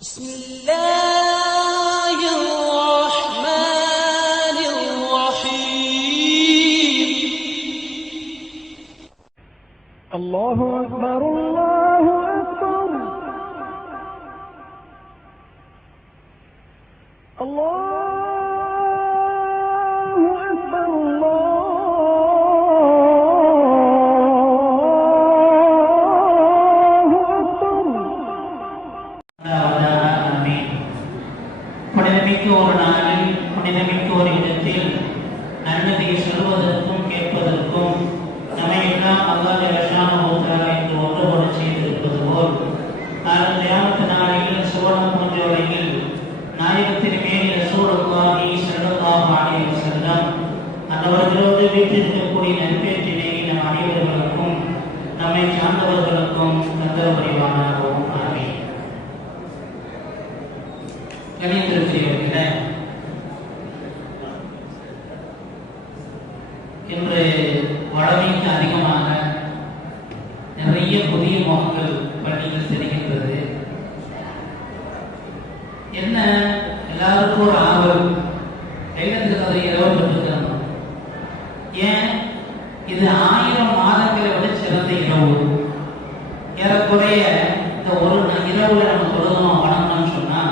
بسم الله الرحمن الرحيم الله أكبر الله أكبر الله أكبر الله أكبر. புனிதமிக்க ஒரு நாளில் புனிதமிக்க ஒரு இடத்தில் நன்மையை சொல்வதற்கும் கேட்பதற்கும் நம்மை எல்லாம் அல்லாஹ் ஜல்லஷானஹு தஆலா என்று ஒன்றுபட செய்திருப்பது போல் நாளை கியாமத் நாளில் சுவன பூஞ்சோலையில் நாயகத்தின் மேல் ரசூலுல்லாஹி ஸல்லல்லாஹு அலைஹி வஸல்லம் அன்னவர்களோடு வீற்றிருக்கக்கூடிய நற்பேற்றினை நம் அனைவர்களுக்கும் நம்மை சார்ந்தவர்களுக்கும் தந்தர புரிவானாகவும் ஆமீன். கணித்திருக்கிறீர்களே, இன்று வளமைக்கு அதிகமாக நிறைய புதிய முகங்கள் பள்ளியில் தெரிகின்றது. என்ன எல்லாருக்கும் ஒரு ஆவல், லைலத்துல் கத்ர் இரவு பெற்றிருக்கணும். ஏன் இது 1000 மாதங்களை விட சிறந்த இரவு. ஏறக்குறைய இந்த ஒரு இரவுல நம்ம தொழுகணும் வணங்கணும்னு சொன்னா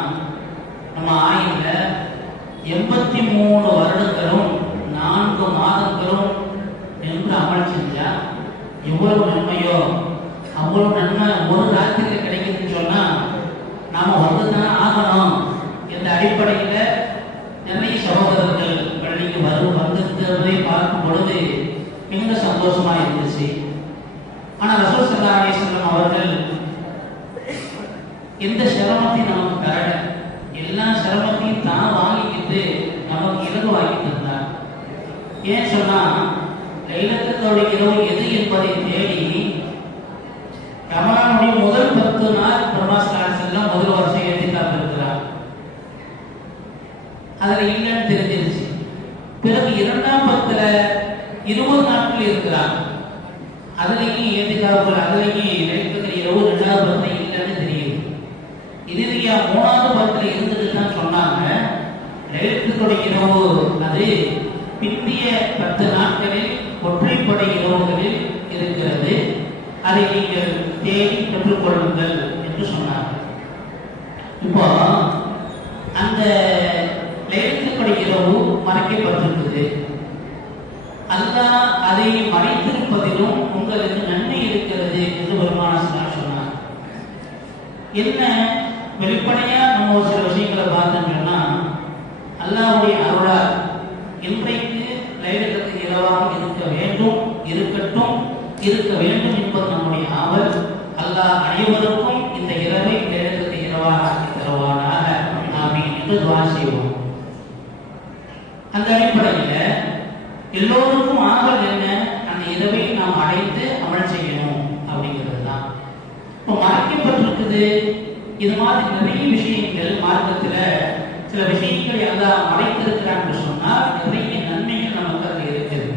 நம்ம ஆயில 83 வருடங்களும் 4 மாதங்களும் என்று அமல் செஞ்சா எவ்வளவு நன்மையோ அவ்வளவு நன்மை ஒரு ராத்திரியில் கிடைக்குதுன்னு சொன்னா நாம வந்துதான் ஆகணும் என்ற அடிப்படையில நிறைய சகோதரர்கள் பள்ளிக்கு வந்திருந்ததை பார்க்கும் பொழுது மிகுந்த சந்தோஷமா இருந்துச்சு. ஆனா ரசூல் ஸல்லல்லாஹு அலைஹி வஸல்லம் அவர்கள் எந்த சிரமத்தையும் நமக்கு தரல, எல்லா சிரமத்தையும் தான் வாங்கிக்கிட்டு நமக்கு இரவு வாங்கி தந்தார். ஏன் சொன்னா லைலத்துல் கத்ர் இரவு எது என்பதை தேடி ரமலானுடைய முதல் 10 நாள் பிரபாஸ் எல்லாம் முதல் வருஷம் ஏற்றிக்காம இருக்கிறார். அதுல இல்லைன்னு தெரிஞ்சிருச்சு. பிறகு 2ஆம் 10ல 20 நாட்கள் இருக்கிறார். அதுலயும் ஏற்றிக்காமல் அதுலயும் லைலத்துல் இரவு 2ஆவது 10 இல்லைன்னு தெரியுது. இறுதியா 3ஆவது 10ல இருந்துட்டு தான் சொன்னாங்க லைலத்துல் கத்ர் இரவு அது பிந்திய 10 நாட்களில் ஒற்றைப்படை இரவுகளில் இருக்கிறது, அதை நீங்கள் தேடி பெற்றுக் கொள்ளுங்கள் என்று சொன்னாங்க. இப்போ அந்த லைலத்துல் கத்ர் இரவு மறைக்கப்பட்டிருக்குது. அல்லாஹ் அதை மறைத்திருப்பதிலும் உங்களுக்கு நன்மை இருக்கிறது என்று பெருமானார் சொன்னார். என்ன வெளிப்படையா நம்ம ஒரு சில விஷயங்களை பார்த்தோம்னா அல்லாஹ்வுடைய அருளால் இன்றைக்கு லைலத்துல் கத்ர் இரவாக இருக்க வேண்டும், இருக்கட்டும், இருக்க வேண்டும் என்பது நம்முடைய ஆவல். அல்லாஹ் அனைவருக்கும் இந்த இரவை லைலத்துல் கத்ர் இரவாக ஆக்கி தருவானாக. ஆமீன் என்று துஆ செய்வோம். அந்த அடிப்படையில் எல்லோருக்கும் ஆவல் என்ன, அந்த இரவை நாம் அடைந்து அமல் செய்யணும் அப்படிங்கிறது தான். இப்போ மறைக்கப்பட்டிருக்குது. இது மாதிரி நிறைய விஷயங்கள் மார்க்கத்துல சில விஷயங்களை அல்லாஹ் மறைத்திருக்கிறான்னு சொன்னால் நிறைய நன்மைகள் நமக்கு அது இருக்குது.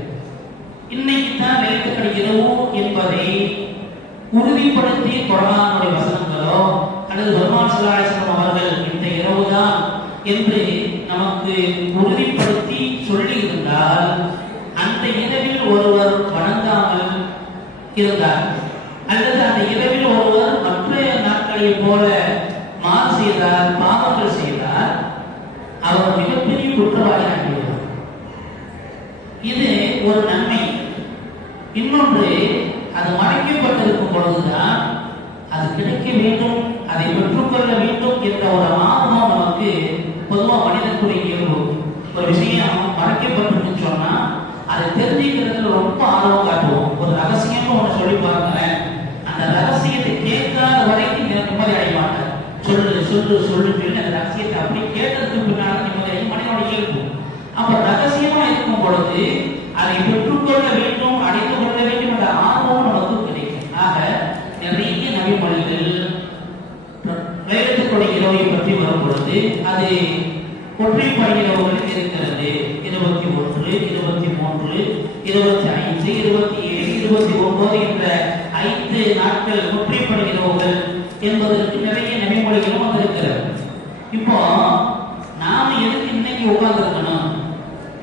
இன்னைக்கு தான் லைலத்துல் கத்ர் இரவு என்பதை உறுதிப்படுத்தி குர்ஆனுடைய வசனங்களோ அல்லது பெருமானார் ஸல்லல்லாஹு அலைஹி வஸல்லம் அவர்கள் இந்த இரவு தான் என்று நமக்கு உறுதிப்படுத்தி சொல்லி இருந்தால் அந்த இரவில் ஒருவர் வணங்காமல் இருந்தார் அல்லது அந்த இரவில் ஒருவர் மற்ற நாட்களை போல மாறு செய்தார், பாவங்கள் செய்தார், அவர் மிகப்பெரிய குற்றவாளி ஆகிறார். இது ஒரு நன்மை. இன்னொன்று, அது மறைக்கப்பட்டிருக்கும் பொழுதுதான் அது கிடைக்க வேண்டும், அதை பெற்றுக்கொள்ள வேண்டும் என்ற ஒரு ஆர்வம் நமக்கு பொதுவாக மனிதனுடைய இயல்பு. ஒரு விஷயம் மறைக்கப்பட்டிருக்குன்னு சொன்னா அதை தெரிஞ்சுக்கிறதுல ரொம்ப ஆர்வம் காட்டுவோம். ஒரு ரகசியமா ஒன்று சொல்லி பாருங்களேன், அந்த ரகசியத்தை கேட்காத வரைக்கும் நிம்மதி அடைய மாட்டார். சொல்லு சொல்லு சொல்லு அந்த ரகசியத்தை அப்படி கேட்டதுக்கு பின்னால் நிம்மதி மனிதனோட இயல்பு. அப்ப ரகசியமா இருக்கும் பொழுது அதை பெற்றுக்கொள்ள வேண்டும், அடைந்து கொள்ள வேண்டும் என்ற ஆர்வம் நமக்கு கிடைக்கும். ஆக நிறைய நபிமொழிகள் லைலத்துல் கத்ர் இரவை பற்றி வரும் பொழுது அது ஒற்றைப்படை இரவுகளில் இருக்கிறது. 21, 23, 25, 27, 29 என்ற 5 நாட்கள் ஒற்றைப்படை இரவுகள் என்பதற்கு நிறைய நடைமுறைகளும் வந்திருக்கிறது. இப்போ நாம எதுக்கு இன்னைக்கு உட்கார்ந்து இருக்கணும்?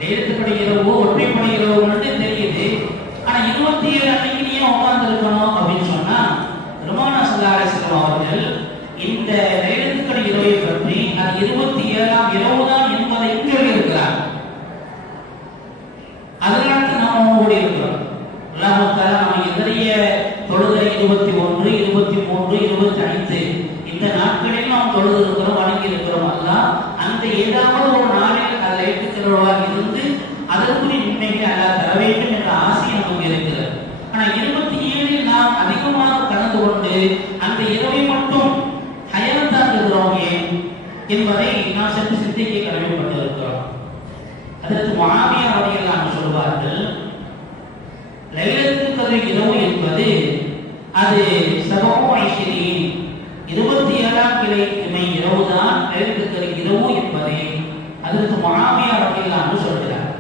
லைலத்துல் இரவு ஒற்றைப்படை இரவு மட்டும் தெரியுது. ஆனா 27 அன்னைக்கு நீ உட்கார்ந்து இருக்கணும் அப்படின்னு சொன்னா பெருமானார் ஸல்லல்லாஹு அலைஹி வஸல்லம் அவர்கள் இந்த லைலத்துல் இரவை பற்றி அது 27ஆம் இரவுதான் என்பதை சொல்லி இருக்கிறார். அதனால நாம் ஓடி இருக்கிறோம். அல்லாஹ் தஆலா நம்ம எதிரிய தொழுகை 21, 23, 25 இந்த நாட்களில் நாம் தொழுது இருக்கிறோம், வணங்கி இருக்கிறோம். அல்லாஹ் அந்த ஏதாவது ஒரு நாளில் அதை ஏற்றுக்கிறவராக இருந்து அதற்குரிய நன்மைகளை அல்லாஹ் தர வேண்டும் என்ற ஆசை நமக்கு இருக்கிறது. ஆனா 27 நாம் அதிகமாக கலந்து கொண்டு அந்த இரவை மட்டும் ஹயாத்தாக இருக்கிறோம் என்பதை நாம் சற்று சிந்திக்க கடமைப்பட்டிருக்கிறோம். அதற்கு முஆவியா ரலியல்லாஹு அன்ஹு சொல்வார்கள், லைலத்துல் கத்ர் இரவு என்பது அது 27ஆம் கிழமை இரவுதான் லைலத்துல் கத்ர் இரவு என்பதை அதற்கு முஆவியா ரலியல்லாஹு அன்ஹு சொல்கிறார்.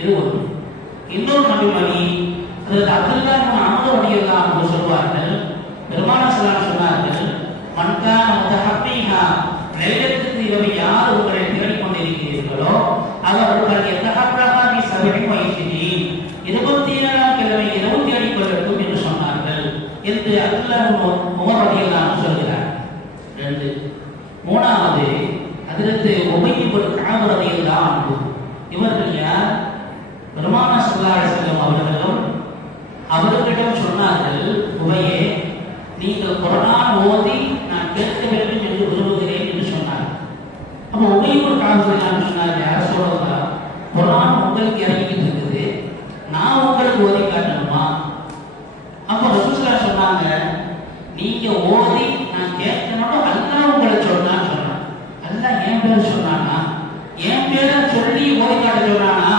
இது ஒன்று. இன்னொரு நபிமணி அதற்கு அப்துல்லாஹ் இப்னு அம்ர் ரலியல்லாஹு அன்ஹு சொல்வார்கள், பெருமானார் ஸல்லல்லாஹு அலைஹி சொன்னார்கள், மன் கான முத்தஹப்பிஹா லைலத்துல் இரவை யார் உங்களை தேடிக் கொண்டிருக்கிறீர்களோ அவர்கள் எத்தஹப்ரஹா பி 27 27ஆம் கிழமை இரவு தேடிக் கொள்ளட்டும் என்று சொன்னார்கள் என்று அப்துல்லாஹ் இப்னு உமர் ரலியல்லாஹு அன்ஹு சொல்கிறார். 2. மூணாவது ஹஜ்ரத் உபய் இப்னு கஅப் ரலியல்லாஹு அன்ஹு. இவர்கள் யார்? பெருமானார் ஸல்லல்லாஹு அலைஹி வஸல்லம் அவர்களிடம் சொன்னார்கள், உபயே நீங்கள் குர்ஆன் ஓதி நான் கேட்க வேண்டும் என்று விரும்புகிறேன் என்று சொன்னார். அப்ப உபய் இப்னு கஅப் ரலியல்லாஹு சொன்னார், யார் சொல்றதா குர்ஆன் உங்களுக்கு இறங்கிட்டு இருக்குது, நான் உங்களுக்கு ஓதி காட்டணுமா? அப்ப ரசூல் ஸல்லல்லாஹு சொன்னாங்க, நீங்க ஓதி நான் கேட்கணும், அல்லாஹ் உங்களை சொன்னான்னு சொன்னான். அல்லாஹ் என் பேர் சொன்னானா? என் பேரை சொல்லி ஓதி காட்ட சொன்னானா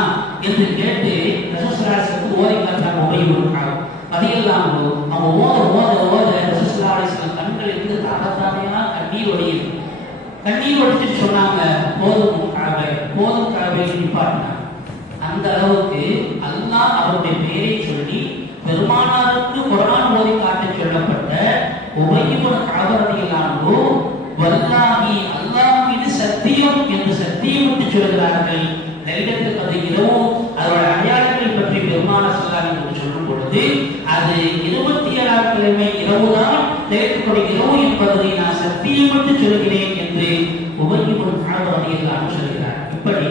என்று கேட்டு ரசூல் ஸல்லல்லாஹு ஓதி காட்டாங்க. உபய் இப்னு கஅப் ரலியல்லாஹு அன்ஹு அவங்க ஓத ரசூல் ஸல்லல்லாஹு அலைஹி வஸல்லம் கண்கள் இருந்து தாரதாரையா கண்ணீர் வடியுது. கண்ணீர் வடிச்சிட்டு சொன்னாங்க, போதும் கஅபை நிப்பாட்டினாங்க. அந்த அளவுக்கு அல்லாஹ் அவருடைய பெயரை சொல்லி பெருமானாருக்கு குர்ஆன் ஓதி காட்ட சொல்லப்பட்ட உபய் இப்னு கஅப் ரலியல்லாஹு அன்ஹு வல்லாஹி அல்லாஹ் மீது சத்தியம் என்று சத்தியமிட்டு சொல்கிறார்கள். லைலத்துல் கத்ர் இரவு அதோட அடையாளங்கள் பற்றி பெருமானார் ஸல்லல்லாஹு அலைஹி வஸல்லம் சொல்லும் பொழுது அது 27ஆம் கிழமை இரவுதான் லைலத்துல் கத்ர் இரவு என்பதை நான் சத்தியமிட்டு சொல்கிறேன் என்று உபய் இப்னு கஅப் ரலியல்லாஹு அன்ஹு சொல்கிறார். இப்படி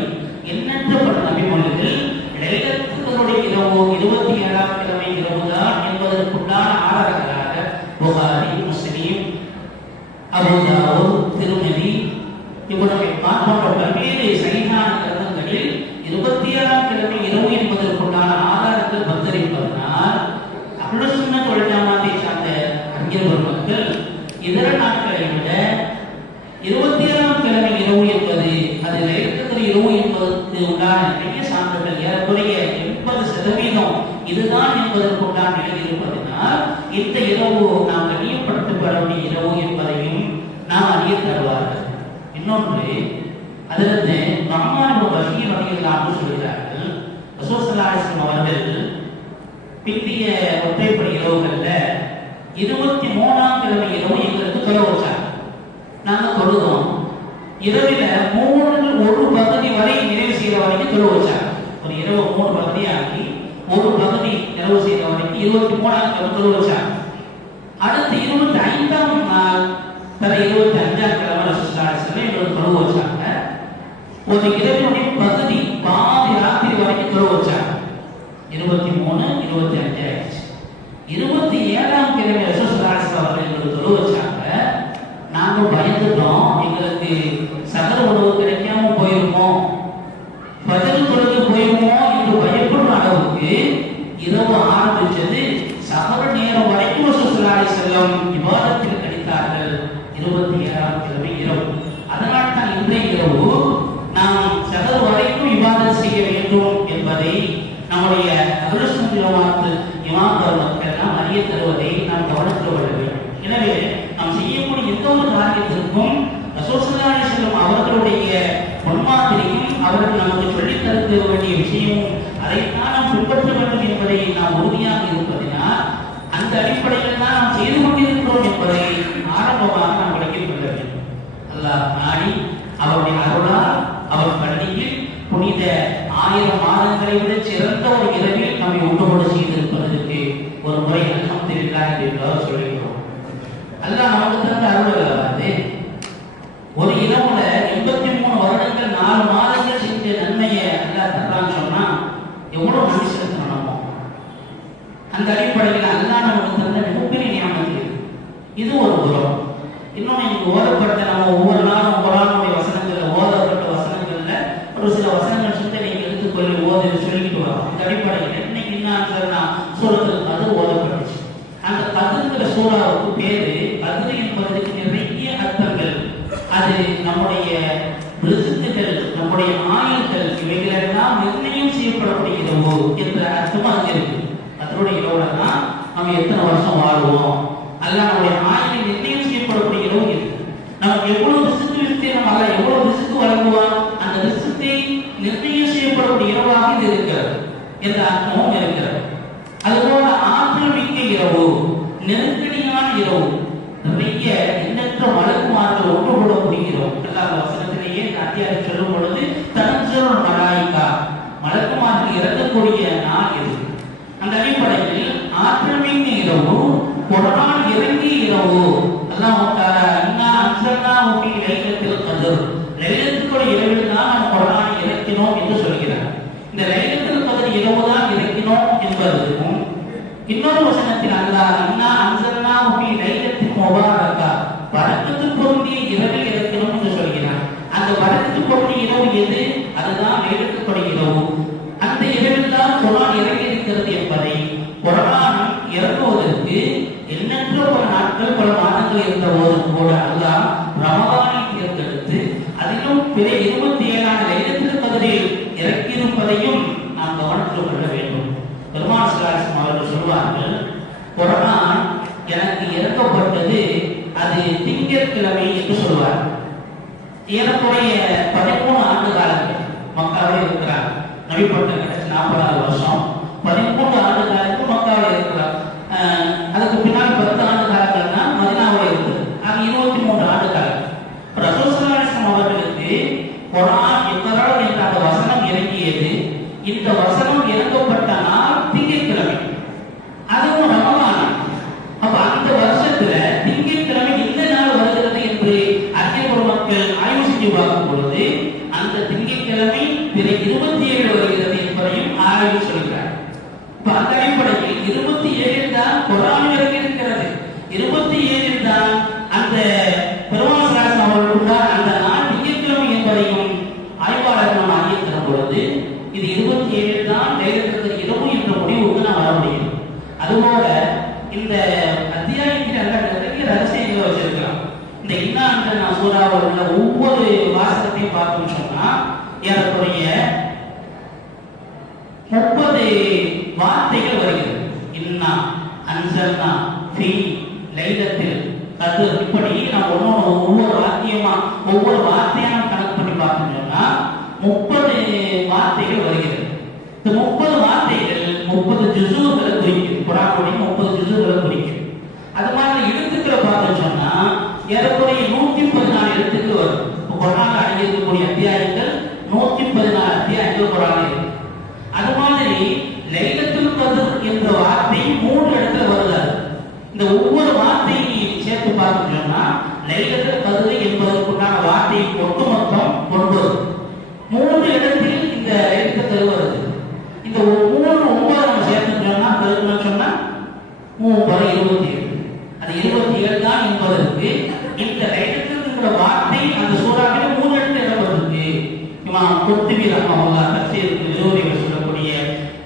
எண்ணற்ற பல நபிமொழிகள் லைலத்துல் கத்ர் இரவு 27ஆம் கிழமை இரவுதான் என்பதற்குண்டான ஆதாரங்களாக புகாரி, முஸ்லிம், அபூ தாவூத், திருமிதி, இப்னு ஹிப்பான் போன்ற பல்வேறு சஹீஹான கிரந்தங்களில் 27ஆம் கிழமை இரவு என்பதற்குண்டான ஆதாரங்கள் வந்திருப்பதனால் அஹ்லுஸ் சுன்னத் வல் ஜமாஅத்தை சார்ந்த அறிஞர் மக்கள் இதர நாட்களை விட 27ஆம் கிழமை இரவு என்பது அது லைலத்துல் கத்ர் இரவு என்பதற்கு உண்டான நிறைய சான்றுகள் ஏறக்குறைய 80% இதுதான் என்பதற்குண்டான நிலை இருப்பதனால் இந்த இரவு நாம் கண்ணியப்படுத்தப்பட வேண்டிய இரவு என்பதையும் நாம் அறிய தருவார்கள். இன்னொன்று, அதிலிருந்து நுஅமான் இப்னு பஷீர் ரலியல்லாஹு அன்ஹு சொல்கிறார்கள், ரசூல் ஸல்லல்லாஹு அலைஹி வஸல்லம் அவர்கள் பிந்திய ஒற்றைப்படை இரவுகள்ல 23ஆம் கிழமை இரவு எங்களுக்கு தொழுக வச்சாங்க. நாங்க தொழுதோம். இரவில 1/3 வரை நிறைவு செய்த வரைக்கும் தொழுக வச்சாங்க. ஒரு இரவு 3 பகுதியாக்கி ஒரு பகுதி நிறைவு செய்த வரைக்கும் 23ஆம் கிழமை தொழுக வச்சாங்க. அடுத்து 25ஆம் நாள் தர 25ஆம் கிழமை ரசூல் ஸல்லல்லாஹு அலைஹி வஸல்லம் எங்களுக்கு தொழுக வச்சாங்க. ஒரு இரவினுடைய பகுதி பாதி ராத்திரி வரைக்கும் தொழுக வச்சாங்க. 23, 25 ஆயிடுச்சு. 27ஆம் கிழமை ரசூல் ஸல்லல்லாஹு அலைஹி வஸல்லம் எங்களுக்கு தொழுக வச்சாங்க. நாங்க பயந்துட்டோம், எங்களுக்கு சகல உணவு கிடைக்காம போயிருமோ, ஃபஜ்ர் தொழுகை போயிருமோ என்று பயப்படும் அளவுக்கு இரவு ஆரம்பிச்சது. சகல நேரம் வரைக்கும் ரசூல் ஸல்லல்லாஹு அலைஹி வஸல்லம் இபாதத்தில் கழித்தார்கள் 27ஆம் கிழமை இரவு. அதனால் தான் இன்றைய இரவு நாம் சகல வரைக்கும் இபாதத் செய்ய வேண்டும் என்பதை நம்முடைய அஹ்லுஸ் சுன்னத் வல் ஜமாஅத் இமாம்கள் மக்கள் நாம் அறிய தருவதை நாம் கவனத்தில் கொள்ள வேண்டும். எனவே நாம் செய்யக்கூடிய எந்த ஒரு காரியத்திற்கும் ரசூல் ஸல்லல்லாஹு அலைஹி வஸல்லம் அவர்களுடைய முன்மாதிரியும் அவர்கள் நமக்கு சொல்லித் தர வேண்டிய விஷயமும் அதைத்தான் நாம் பின்பற்ற வேண்டும் என்பதை நாம் உறுதியாக இருப்பதினால் அந்த அந்த அடிப்படையில் தான் நாம் செய்து கொண்டிருக்கிறோம் என்பதை ஆரம்பமாக நாம் விளக்கிக் கொள்ள வேண்டும். அல்லாஹ் நாடி அவருடைய அருளால் அவர் பள்ளியில் புனித 1000 மாதங்களை விட சிறந்த ஒரு இரவில் நம்மை ஒன்றுபட செய்திருப்பதற்கு ஒரு முறை அல்ஹம்துலில்லாஹ் என்று சொல்லுகிறோம். அல்லாஹ் நமக்கு தந்த அருள் அல்லது ஒரு இரவுல 83 வருடங்கள் 4 மாதங்கள் செஞ்ச நன்மையை அல்லாஹ் தர்றான்னு சொன்னா எவ்வளவு நன்றி செலுத்தணும் நம்ம. அந்த அடிப்படையில் அல்லாஹ் நமக்கு தந்த மிகப்பெரிய நியமத்து இது ஒரு புறம். இன்னொன்று இங்கு ஓதப்பட்ட நம்ம ஒவ்வொரு நாளும் குர்ஆனுடைய வசனங்கள்ல ஓதப்பட்ட வசனங்கள்ல ஒரு சில வசனங்கள் சுத்த நீங்க எடுத்துக்கொள்ளி ஓதி சொல்லிட்டு வரோம். அந்த அடிப்படையில் இன்னைக்கு என்ன சூரத்தில் அது ஓதப்பட்டுச்சு. அந்த கதிர்ங்கிற சூறாவுக்கு பேரு கதிர் என்பதற்கு நிறைய அர்த்தங்கள். அது நம்முடைய ரிஸ்க்குகள், நம்முடைய ஆயுள்கள் இவைகளெல்லாம் நிர்ணயம் செய்யப்படக்கூடிய இரவு என்ற அர்த்தம் அங்கே இருக்கு. அதனுடைய இரவுல தான் நம்ம எத்தனை வருஷம் வாழ்வோம், அல்ல நம்முடைய ஆயுளை நிர்ணயம் செய்யப்படக்கூடிய இரவு இருக்கு. நமக்கு எவ்வளவு ரிஸ்க்கு விஸ்தீர்ணம் அல்ல எவ்வளவு ரிஸ்க்கு வழங்குவான் அந்த ரிஸ்கை நிர்ணயம் செய்யப்படக்கூடிய இரவாக இது இருக்கிறது என்ற அர்த்தமும் இருக்கிறது. அதுபோல ஆற்றல் மிக்க இரவு, நெருக்கடியான இரவு, நிறைய எண்ணற்ற மலக்குமார்கள் ஒன்றுபடக்கூடிய இரவு. அல்லாஹ் வசனத்திலேயே இந்த அத்தியாயம் சொல்லும் பொழுது தனஞ்சல் மலாயிகா, மலக்குமார்கள் இறங்கக்கூடிய நாள் இது. அந்த அடிப்படையில் ஆற்றல் மிக்க இரவு, குர்ஆன் இறங்கிய இரவு. அல்லாஹ் தஆலா இன்னா அன்ஸல்னாஹு ஃபீ லைலத்தில் கத்ர், லைலத்துல் இரவில் தான் நாம் குர்ஆனை இறக்கினோம் என்று சொல்கிறார். இந்த லைலத்துல் கத்ர் இரவு தான் இறக்கினோம் என்பதற்கும் இன்னொரு வசனத்தில் அல்லாஹ் இன்னா அன்ஸல்னாஹு ஃபீ லைலத்தின் முபாரக்கா, பரக்கத்து பொருந்திய இரவில் இறக்கினோம் என்று சொல்கிறார். அந்த பரக்கத்து பொருந்திய இரவு எது? அதுதான் லைலத்துல் இரவு. அந்த இரவில் தான் குர்ஆன் இறங்கி இருக்கிறது என்பதை, குர்ஆன் இறங்குவதற்கு எண்ணற்ற பல நாட்கள் பல மாதங்கள் இருந்த போது கூட அல்லாஹ் ரமலானை தேர்ந்தெடுத்து அதிலும் பிற 27 லைலத்துல் கத்ரில் இறக்கியிருப்பதையும் நாம் கவனத்தில் கொள்ள வேண்டும். பெருமாள் ஸல்லல்லாஹு அவர்கள் சொல்வார்கள், குர்ஆன் எனக்கு இறக்கப்பட்டது அது திங்கட்கிழமை என்று சொல்வார். ஏறக்குறைய 13 ஆண்டு காலங்கள் மக்காவில் இருக்கிறார். நபிப்பட்ட கடைசி 40வது வருஷம் 13 ஆண்டு காலத்துக்கு மக்காவில் இருக்கிறார். அதுக்கு பின்னால் 10 ஆண்டு காலங்கள் தான் மதீனாவில் இருந்தது. அது 23 ஆண்டு காலம். ரசூல் ஸல்லல்லாஹு அலைஹி வஸல்லம் அவர்களுக்கு குர்ஆன் இக்ரா என்ற அந்த வசனம் இறங்கியது. இந்த வசனம் இறக்கப்பட்ட நாள் திங்கட்கிழமை, அதுவும் ரமலான். அப்ப அந்த வருஷத்துல திங்கட்கிழமை இந்த நாள் வருகிறது என்று அறிஞர் மக்கள் ஆய்வு செஞ்சு பார்க்கும் பொழுது அந்த திங்கட்கிழமை பிற 27 வருகிறது என்பதையும் ஆய்வு சொல்கிறார். இப்ப அந்த அடிப்படையில் 27 தான் குர்ஆன் இறங்கி இருக்கிறது. 27 தான் அந்த பெருமாள் ஸல்லல்லாஹு அவர்களுடைய அந்த நாள் திங்கட்கிழமை என்பதையும் ஆய்வாளர்கள் அறிய பொழுது இது 27 தான் லைலத்துல் இரவு என்ற முடிவுக்கு நாம் வர முடியும். அதுபோல இந்த அத்தியாயத்தில் எல்லாம் நிறைய ரகசியங்களை வச்சிருக்கிறோம். இந்த இன்னா அன்ஸல்னா சூறாவில் உள்ள ஒவ்வொரு வாசகத்தையும் பார்த்தோம்னு சொன்னா ஏறக்குறைய 30 வார்த்தைகள் வருகிறது. இன்னா அன்ஸல்னா ஃபீ லைலத்தில் கத்ர், இப்படி நாம் ஒவ்வொரு வார்த்தையா நாம் கணக்கு பண்ணி பார்த்தோம்னு சொன்னா 30 வார்த்தைகள் வருகிறது. இந்த 30 வார்த்தைகள் 30 ஜுஸூகளை குறிக்கும். குர்ஆனுடைய 30 ஜுஸூகளை குறிக்கும். அது மாதிரி எழுத்துக்களை பார்த்தோம்னு சொன்னா ஏறக்குறைய 114 எழுத்துக்கள் வரும். குர்ஆன்ல அடங்கியிருக்கக்கூடிய அத்தியாயங்கள் 114 அத்தியாயங்கள் குர்ஆன்ல இருக்கு. அது மாதிரி லைலத்துல் கத்ர் என்ற வார்த்தை 3 இடத்துல வருது. இந்த ஒவ்வொரு வார்த்தையும் சேர்த்து பார்த்தோம்னு சொன்னா லைலத்துல் கத்ர் என்பதற்குண்டான வார்த்தை ஒட்டுமொத்தம் 9. 3 இடத்தில் இந்த லைலத்துல் கத்ர் வருது. இந்த 9 நம்ம சேர்த்துட்டோம்னா பெருக்கணும் சொன்னா 27. அது 27 தான் என்பதற்கு இந்த லைலத்துல் வார்த்தை அந்த சூறாவில் 3 இடத்துல இடம்பெற்றிருக்கு. இமாம் குர்துபி ரஹ்மத்துல்லாஹ் தஃசீர் ஜுரூரில் சொல்லக்கூடிய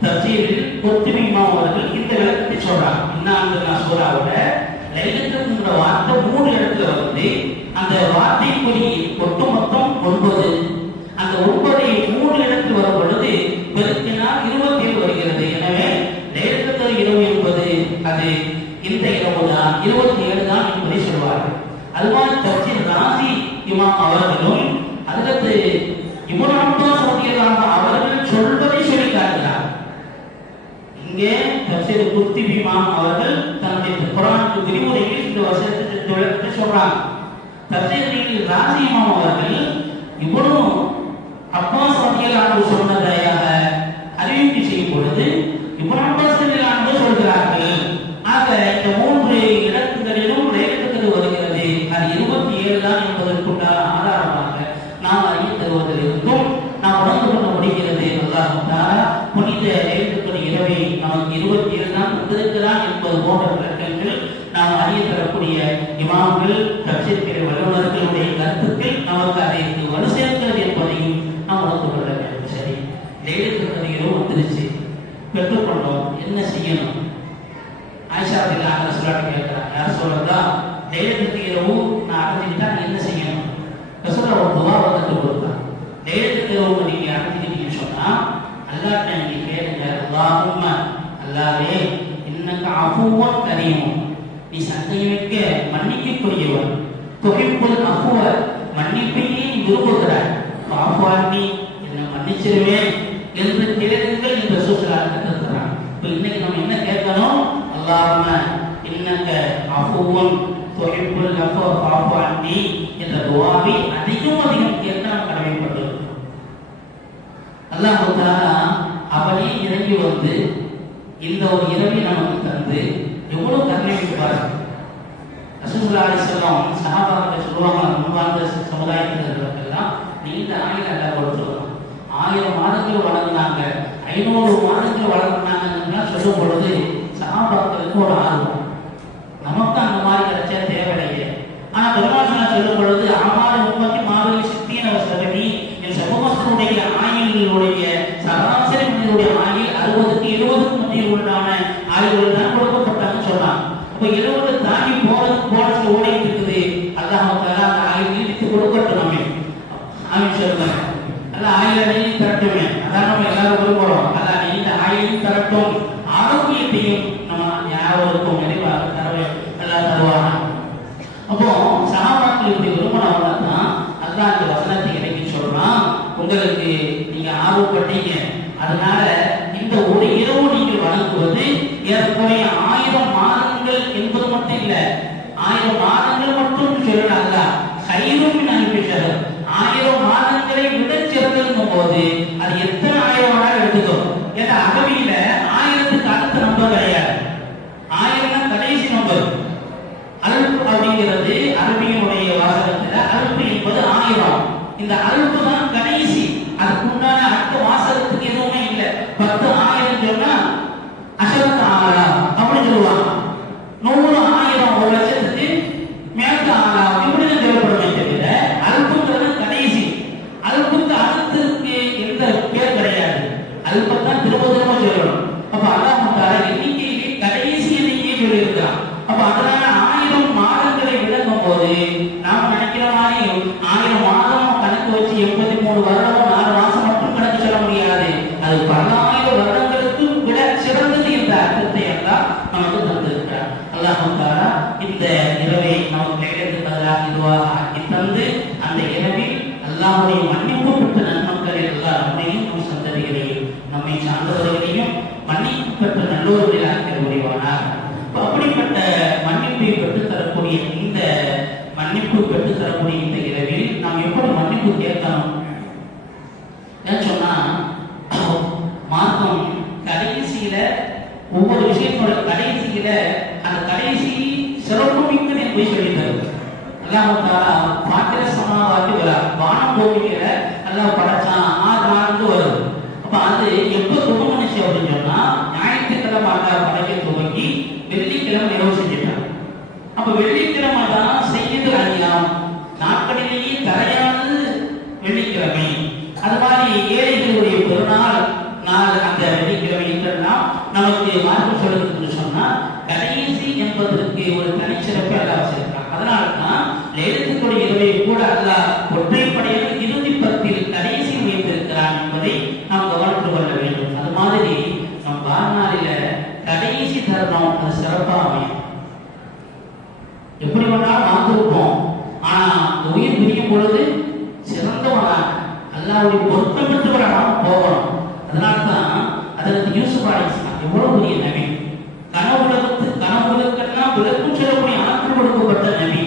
தஃசீரில் குர்துபி இமாம் அவர்கள் இந்த விளக்கத்தை சொல்றாங்க. இன்னா அன்ஸல்னா சூறாவுல லைலத்துல் வார்த்தை 3 இடத்துல வருது. அந்த வார்த்தை குறி ஒட்டுமொத்தம் 9. அந்த 9 3 இடத்தில் வரும் பொழுது பெருக்கினால் 27 வருகிறது. எனவே லைலத்துல் இரவு என்பது அது இந்த இரவு தான், 27 தான் என்பதை சொல்வார்கள். அதுமாதிரி தஃசீர் ராஸி இமாம் அவர்களும் அதற்கு இப்னு அப்பாஸ் ரலியல்லாஹு அவர்கள் சொல்வதை சொல்லி காட்டுகிறார். இங்கே தஃசீர் குர்துபி இமாம் அவர்கள் தன்னுடைய குர்ஆனுக்கு விரிவுரையில் இந்த வசனத்தை விளக்கத்தை சொல்றாங்க. தஃசீரில் ராஸி இமாம் அவர்கள் இப்னு அப்பாஸ் ரலியல்லாஹு அன்ஹு சொன்னதாக அறிவிப்பு செய்யும் பொழுது இப்னு அப்பாஸ் ரலியல்லாஹு அன்ஹு சொல்கிறார்கள், ஆக இந்த மூன்று இடங்களிலும் லைலத்துல் வருகிறது, அது 27 தான் என்பதற்குண்டான ஆதாரமாக நாம் அறிய தருவதிலிருந்தும் நாம் உணர்ந்து கொள்ள முடிகிறது. அல்லாஹ் தஆலா புனித லைலத்துல் இரவை நமக்கு 27 தான் வந்திருக்கிறான் என்பது போன்ற விளக்கங்கள் நாம் அறிய தரக்கூடிய இமாம்கள் தஃசீர் வல்லுநர்களுடைய கருத்துக்கள் நமக்கு அதை வலு சேர்க்கிறது என்பதையும் நாம் உணர்ந்து கொள்ள வேண்டும். சரி, லைலத்துல் இரவு வந்துருச்சு, பெற்றுக்கொண்டோம், என்ன செய்யணும்? ஆயிஷா ரலியல்லாஹு அன்ஹா சொல்லிட்டு கேட்கிறாங்க, யார் சொல்றதா லைலத்துல் இரவு நான் அடைஞ்சிட்டா என்ன செய்யணும்? ரசூலுல்லாஹ் ஒரு துஆ வந்து கொடுத்தாங்க. லைலத்துல் இரவு நீங்க அடைஞ்சிட்டீங்கன்னு சொன்னா அல்லாஹ்ட்ட நீங்க கேளுங்க, அல்லாஹும்ம அல்லாஹ்வே இன்னக அஃபுவன் கரீம், நீ சங்கைமிக்க மன்னிக்கக்கூடியவன், துஹிப்புல் அஃபுவ மன்னிப்பையே விரும்புகிறாய், அஃபுவன்னி என்ன மன்னிச்சிருவேன் என்று கேளுங்கள் என்று ரசூலுல்லாஹ் கற்றுத்தராங்க. இப்போ இன்னைக்கு நம்ம என்ன கேட்கணும்? அல்லாஹும்ம இன்னக அஃபுவன் துஹிப்புல் அஃபுவ ஃபஅஃபு அன்னி என்ற துஆவை அதிகம் கேட்க நாம் கடமைப்பட்டிருக்கிறோம். அல்லாஹ் தஆலா அவனே இறங்கி வந்து இந்த ஒரு இரவை நமக்கு தந்து எவ்வளவு கருணை வைப்பார். ரசூலுல்லாஹி அலைஹி வஸல்லம் சஹாபாக்கள் சொல்லுவாங்க, முன்வாழ்ந்த சமுதாயத்தினர்களுக்கெல்லாம் நீண்ட ஆயுள் அல்லாஹ் கொடுத்துருவாங்க. 1000 மாதங்கள் வளர்ந்தாங்க, 500 மாதங்கள் வளர்ந்தாங்கன்னா சொல்லும் பொழுது சஹாபாக்களுக்கு ஒரு ஆர்வம், நமக்கு அந்த மாதிரி கிடைச்சா தேவையில்லையே. ஆனா பெருமாள் சொல்லும் பொழுது ஆமாறு உற்பத்தி மாறுவை சித்தின சகவி என் சமூகத்தினுடைய ஆயுளுடைய சராசரி மனிதனுடைய ஆயுள் 60க்கு 70க்கு மத்தியில் உள்ளான ஆயுள்கள் தான் கொடுக்கப்பட்டாங்க சொன்னாங்க. அப்ப 70 தாண்டி போறதுக்கு ஓடிட்டு இருக்குது. அல்லாஹ் தஆலா அந்த ஆயுள் நீடித்து கொடுக்கட்டும். நம்ம ஆமீன் சொல்லுங்க. அல்லாஹ் ஆயுளை தரட்டுமே, அதான் நம்ம எல்லாரும் விரும்புறோம். அல்லாஹ் நீண்ட ஆயுள் தரட்டும், ஆரோக்கியத்தையும் நம்ம யாருக்கும் நிறைவாக தரவே அல்லாஹ் தருவானா. அப்போ சஹாபாக்கள் இப்படி விரும்பினவங்க தான் அல்லாஹ் இந்த வசனத்தை இறக்கி சொல்றான், உங்களுக்கு நீங்க ஆர்வப்பட்டீங்க, அதனால இந்த ஒரு இரவு நீங்கள் வணங்குவது ஏறக்குறைய 1000 மாதங்கள் என்பது மட்டும் இல்ல, 1000 மாதங்கள் மட்டும் சொல்லல, கைரும் அனுப்பிட்டார் 1000 மாதங்களை விட சிறந்திருக்கும் போது அது எத்தனை 1000 நாள் எடுத்துக்கும். ஏன்னா அகவியில 1000க்கு அடுத்த நம்பர் கிடையாது, 1000 கடைசி நம்பர். அல்பு அப்படிங்கிறது அரபியினுடைய வாசகத்துல அல்பு என்பது 1000, இந்த அல்பு தான் கடைசி, அதுக்குண்டான அடுத்த வாசகத்துக்கு எதுவுமே இல்லை. 10,000 சொன்னா அஷரத் 1000 அப்படின்னு சொல்லுவாங்க. 100 1000 ஒரு லட்சத்துக்கு மேற்கு 1000 இப்படிதான் சொல்லப்படுமே தவிர அல்புங்கிறது கடைசி. அல்புக்கு அடுத்ததுக்கு எந்த பேர் கிடையாது, அல்பத்தான் திரும்ப திரும்ப சொல்லணும். அப்ப அல்லாஹ் தஆலா எண்ணிக்கையிலே கடைசி எண்ணிக்கையை சொல்லி இருக்கிறான். அப்ப அதனால 1000 மாதங்களை விளக்கும் போது நாம் நினைக்கிற மாதிரி 1000 மாதம் கணக்கு வச்சு 83 வருடம் 4 மாசம் மட்டும் கணக்கு சொல்ல முடியாது. அது 10,000 வருடங்களுக்கு விட சிறந்தது என்ற அர்த்தத்தை எல்லாம் நமக்கு தந்திருக்கிறார். அல்லாஹ் தஆலா இந்த இரவை நமக்கு லைலத்துல் கத்ராக இதுவாக ஆக்கி தந்து அந்த இரவில் அல்லாஹ்வுடைய மன்னிப்பு பெற்ற நன்மக்களில் அல்லாஹ் நம்மையும் நம் சந்ததிகளையும் நம்மை சார்ந்தவர்களையும் மன்னிப்பு பெற்ற நல்லோர்களில் ஆக்கிற முடிவானார். அப்படிப்பட்ட மன்னிப்பை பெற்றுத் தரக்கூடிய இந்த இரவில் நாம் எப்படி மன்னிப்பு கேட்கணும் சொன்னா, மார்க்கம் கடைசியில ஒவ்வொரு விஷயத்தோட கடைசியில அந்த கடைசி சிறப்பு மிக்கது என்று சொல்லி தருது. அல்லாஹ் தஆலா பாத்திர சமாவாதி வானம் பூமியில அல்லாஹ் படைச்சான் 6 நாளுக்கு வருது. அப்ப அது எப்ப துவங்குச்சு அப்படின்னு சொன்னா, ஞாயிற்றுக்கிழமை படைக்க துவங்கி வெள்ளிக்கிழமை நிறைவு செஞ்சுட்டாங்க. அப்ப வெள்ளிக்கிழமை தான் செய்யுது அணியாம், நாட்களிலேயே தரையானது வெள்ளிக்கிழமை. அது மாதிரி ஏழைகளுடைய பெருநாள் நாள் அந்த வெள்ளிக்கிழமை என்றெல்லாம் நமக்கு மார்க்கம் சொல்லுதுன்னு சொன்னா, கடைசி என்பதற்கு ஒரு தனிச்சிறப்பை அல்லாஹ் வச்சிருக்கான். அதனால தான் லைலத்துல் இரவை கூட அல்லாஹ் ஒற்றைப்படையாக இறுதி 10 கடைசி வைத்திருக்கிறான் என்பதை நாம் கவனித்துக் கொள்ள வேண்டும். அது மாதிரி நம் வாழ்நாளில கடைசி தருணம் அது சிறப்பாக அமையும். எப்படி வேணாலும் வாழ்ந்திருப்போம், ஆனா உயிர் பிரியும் பொழுது சிறந்தவனாக அல்லாஹ்வுடைய பொருத்தம் பெற்றவராக போகணும். அதனால்தான் அதற்கு யூசுப் அலைஹிஸ்ஸலாம் எவ்வளவு பெரிய நபி, கனவுகளுக்கெல்லாம் விளக்கம் சொல்லக்கூடிய ஆற்றல் கொடுக்கப்பட்ட நபி,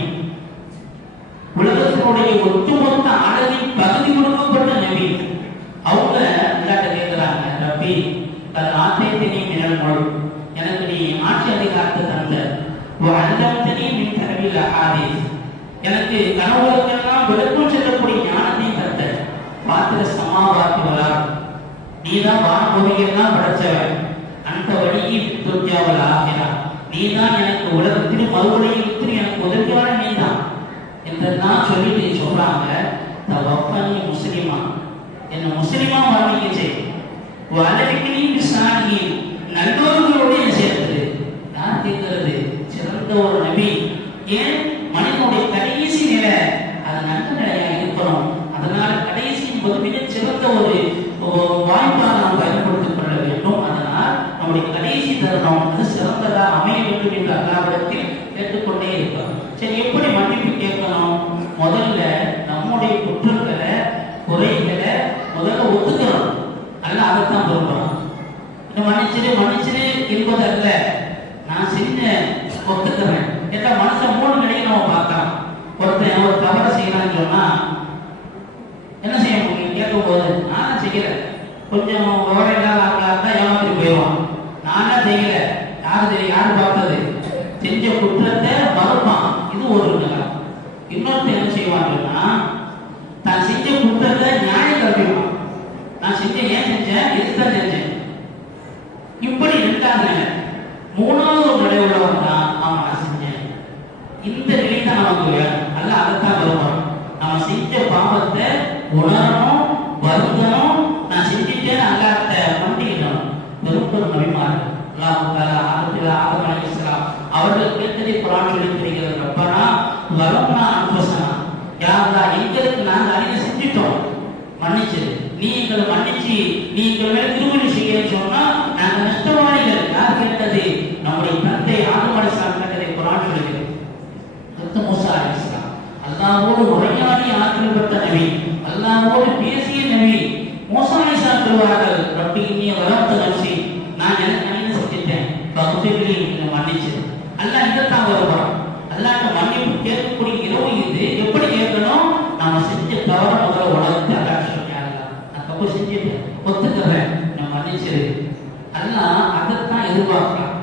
உலகத்தினுடைய ஒட்டுமொத்த அழகின் பகுதி கொடுக்கப்பட்ட நபி. அவங்க அல்லாஹ்ட்ட கேட்கிறாங்க, ரப்பி தன் ஆத்தேத்தினி மினல் முல்க், எனக்கு நீ ஆட்சி அதிகாரத்தை தந்த, வஅல்லம்தனி மின் தஅவீல் அஹாதீஸ், எனக்கு கனவுகளுக்கெல்லாம் விளக்கம் சொல்லக்கூடிய ஞானத்தையும் தந்த, பாத்திர சமாவாத்தி வலா, நீதான் வானபூமியெல்லாம் படைச்சவன், அந்த வழியை துர்ஜாவல் ஆகிறா, நீதான் எனக்கு உலகத்திலும் மறுபடியும் எனக்கு உதவியான நீதான் என்றெல்லாம் சொல்லிட்டு சொல்றாங்க. தவஃபனி முஸ்லிமா, என்ன முஸ்லிமா மரணிக்க செய், வஅல்ஹிக்னி பிஸ்ஸாலிஹீன், நல்லோர்களோடு என்ன சேர்த்து. யார் கேட்கிறது? சிறந்த ஒரு நபி. ஏன்? மனிதனுடைய கடைசி நிலை அது நல்ல நிலையா இருக்கணும். அதனால கடைசி மிகச் சிறந்த ஒரு வாய்ப்பாக நாம் பயன்படுத்திக் கொள்ள வேண்டும். அதனால் நம்முடைய கடைசி தருணம் அது சிறந்ததா அமைய வேண்டும் என்று அல்லாஹ்விடத்தில் கேட்டுக்கொண்டே இருக்கிறோம். சரி, எப்படி மன்னிப்பு கேட்கணும்? முதல்ல நம்முடைய குற்றங்களை குறைகளை முதல்ல ஒத்துக்கிறோம். அல்ல அதைத்தான் சொல்றோம். மன்னிச்சிரு என்பதல்ல, நான் செஞ்ச ஒத்துக்கிறேன் என்ற மனுஷன் மூணு நிலையை நம்ம பார்க்கலாம். ஒருத்தன் ஒரு தவறை செய்யறான்னு சொன்னா என்ன செய்ய முடியும்? கேட்கும் போது நானே செய்யல, கொஞ்சம் விவரம் இல்லாத ஆட்களா இருந்தா ஏமாத்திட்டு போயிடுவான். நானே செய்யல, யாரு பார்த்தது? செஞ்ச குற்றத்தை மறுப்பான். இது ஒரு நிலை. இன்னொருத்தர் என்ன செய்வாங்கன்னா தான் செஞ்ச குற்றத்தை நியாயம் கற்பிப்பான். நான் செஞ்சேன், ஏன் செஞ்சேன், எதுதான் செஞ்சேன். இப்படி இரண்டாவது நிலை. மூணாவது ஒரு நிலை உள்ளவன் தான் ஆமா நான் செஞ்சேன். இந்த நிலை தான் நமக்கு வேணும். அல்ல அதைத்தான் வருவான். நம்ம செஞ்ச பாவத்தை உணரணும், வருந்தணும், நான் செஞ்சுட்டேன் அல்லாஹ்ட்ட மன்னிக்கணும். பெரும்பெரும் நபிமார்கள் ஆதம் அலைஹிஸ்ஸலாம் அவர்கள் கேட்டதை குர்ஆன் சொல்லித் தருகிறது. ரப்பனா வலம்னா அன்ஃபுஸனா, யா அல்லாஹ் எங்களுக்கு நாங்கள் அறிய செஞ்சிட்டோம், மன்னிச்சிரு. நீ எங்களை மன்னிச்சு நீ எங்கள் மேல திருமணி செய்யன்னு சொன்னா நாங்கள் நஷ்டவாளிகள். யார் கேட்டது? நம்முடைய தந்தை ஆதம் அலைஹிஸ்ஸலாம் கேட்டதை குர்ஆன் சொல்லுகிறது. மூசா அலைஹிஸ்ஸலாம் அல்லாஹ்வோடு உரையாடி ஆற்றல் பெற்ற நபி, அல்லாஹ்வோடு பேசிய நபி. மூசா அலைஹிஸ்ஸலாம் சொல்வார்கள், ரப்பி இன்னி வலம்து நஃப்ஸி, நான் எனக்கு நன்மை செஞ்சிட்டேன், ஃபக்ஃபிர்லி, என்னை மன்னிச்சிரு. அல்லாஹ் இதைத்தான் வருவான். அல்லாஹ்ட்ட மன்னிப்பு கேட்கக்கூடிய இரவு இது. எப்படி கேட்கணும்? நாம செஞ்ச தவற முதல்ல உலகத்தை அல்லாஹ் சொல்லியாங்க, நான் தப்பு செஞ்சுட்டேன், ஒத்துக்கிறேன், நான் மன்னிச்சிரு. அல்லாஹ் அதைத்தான் எதிர்பார்க்கிறான்.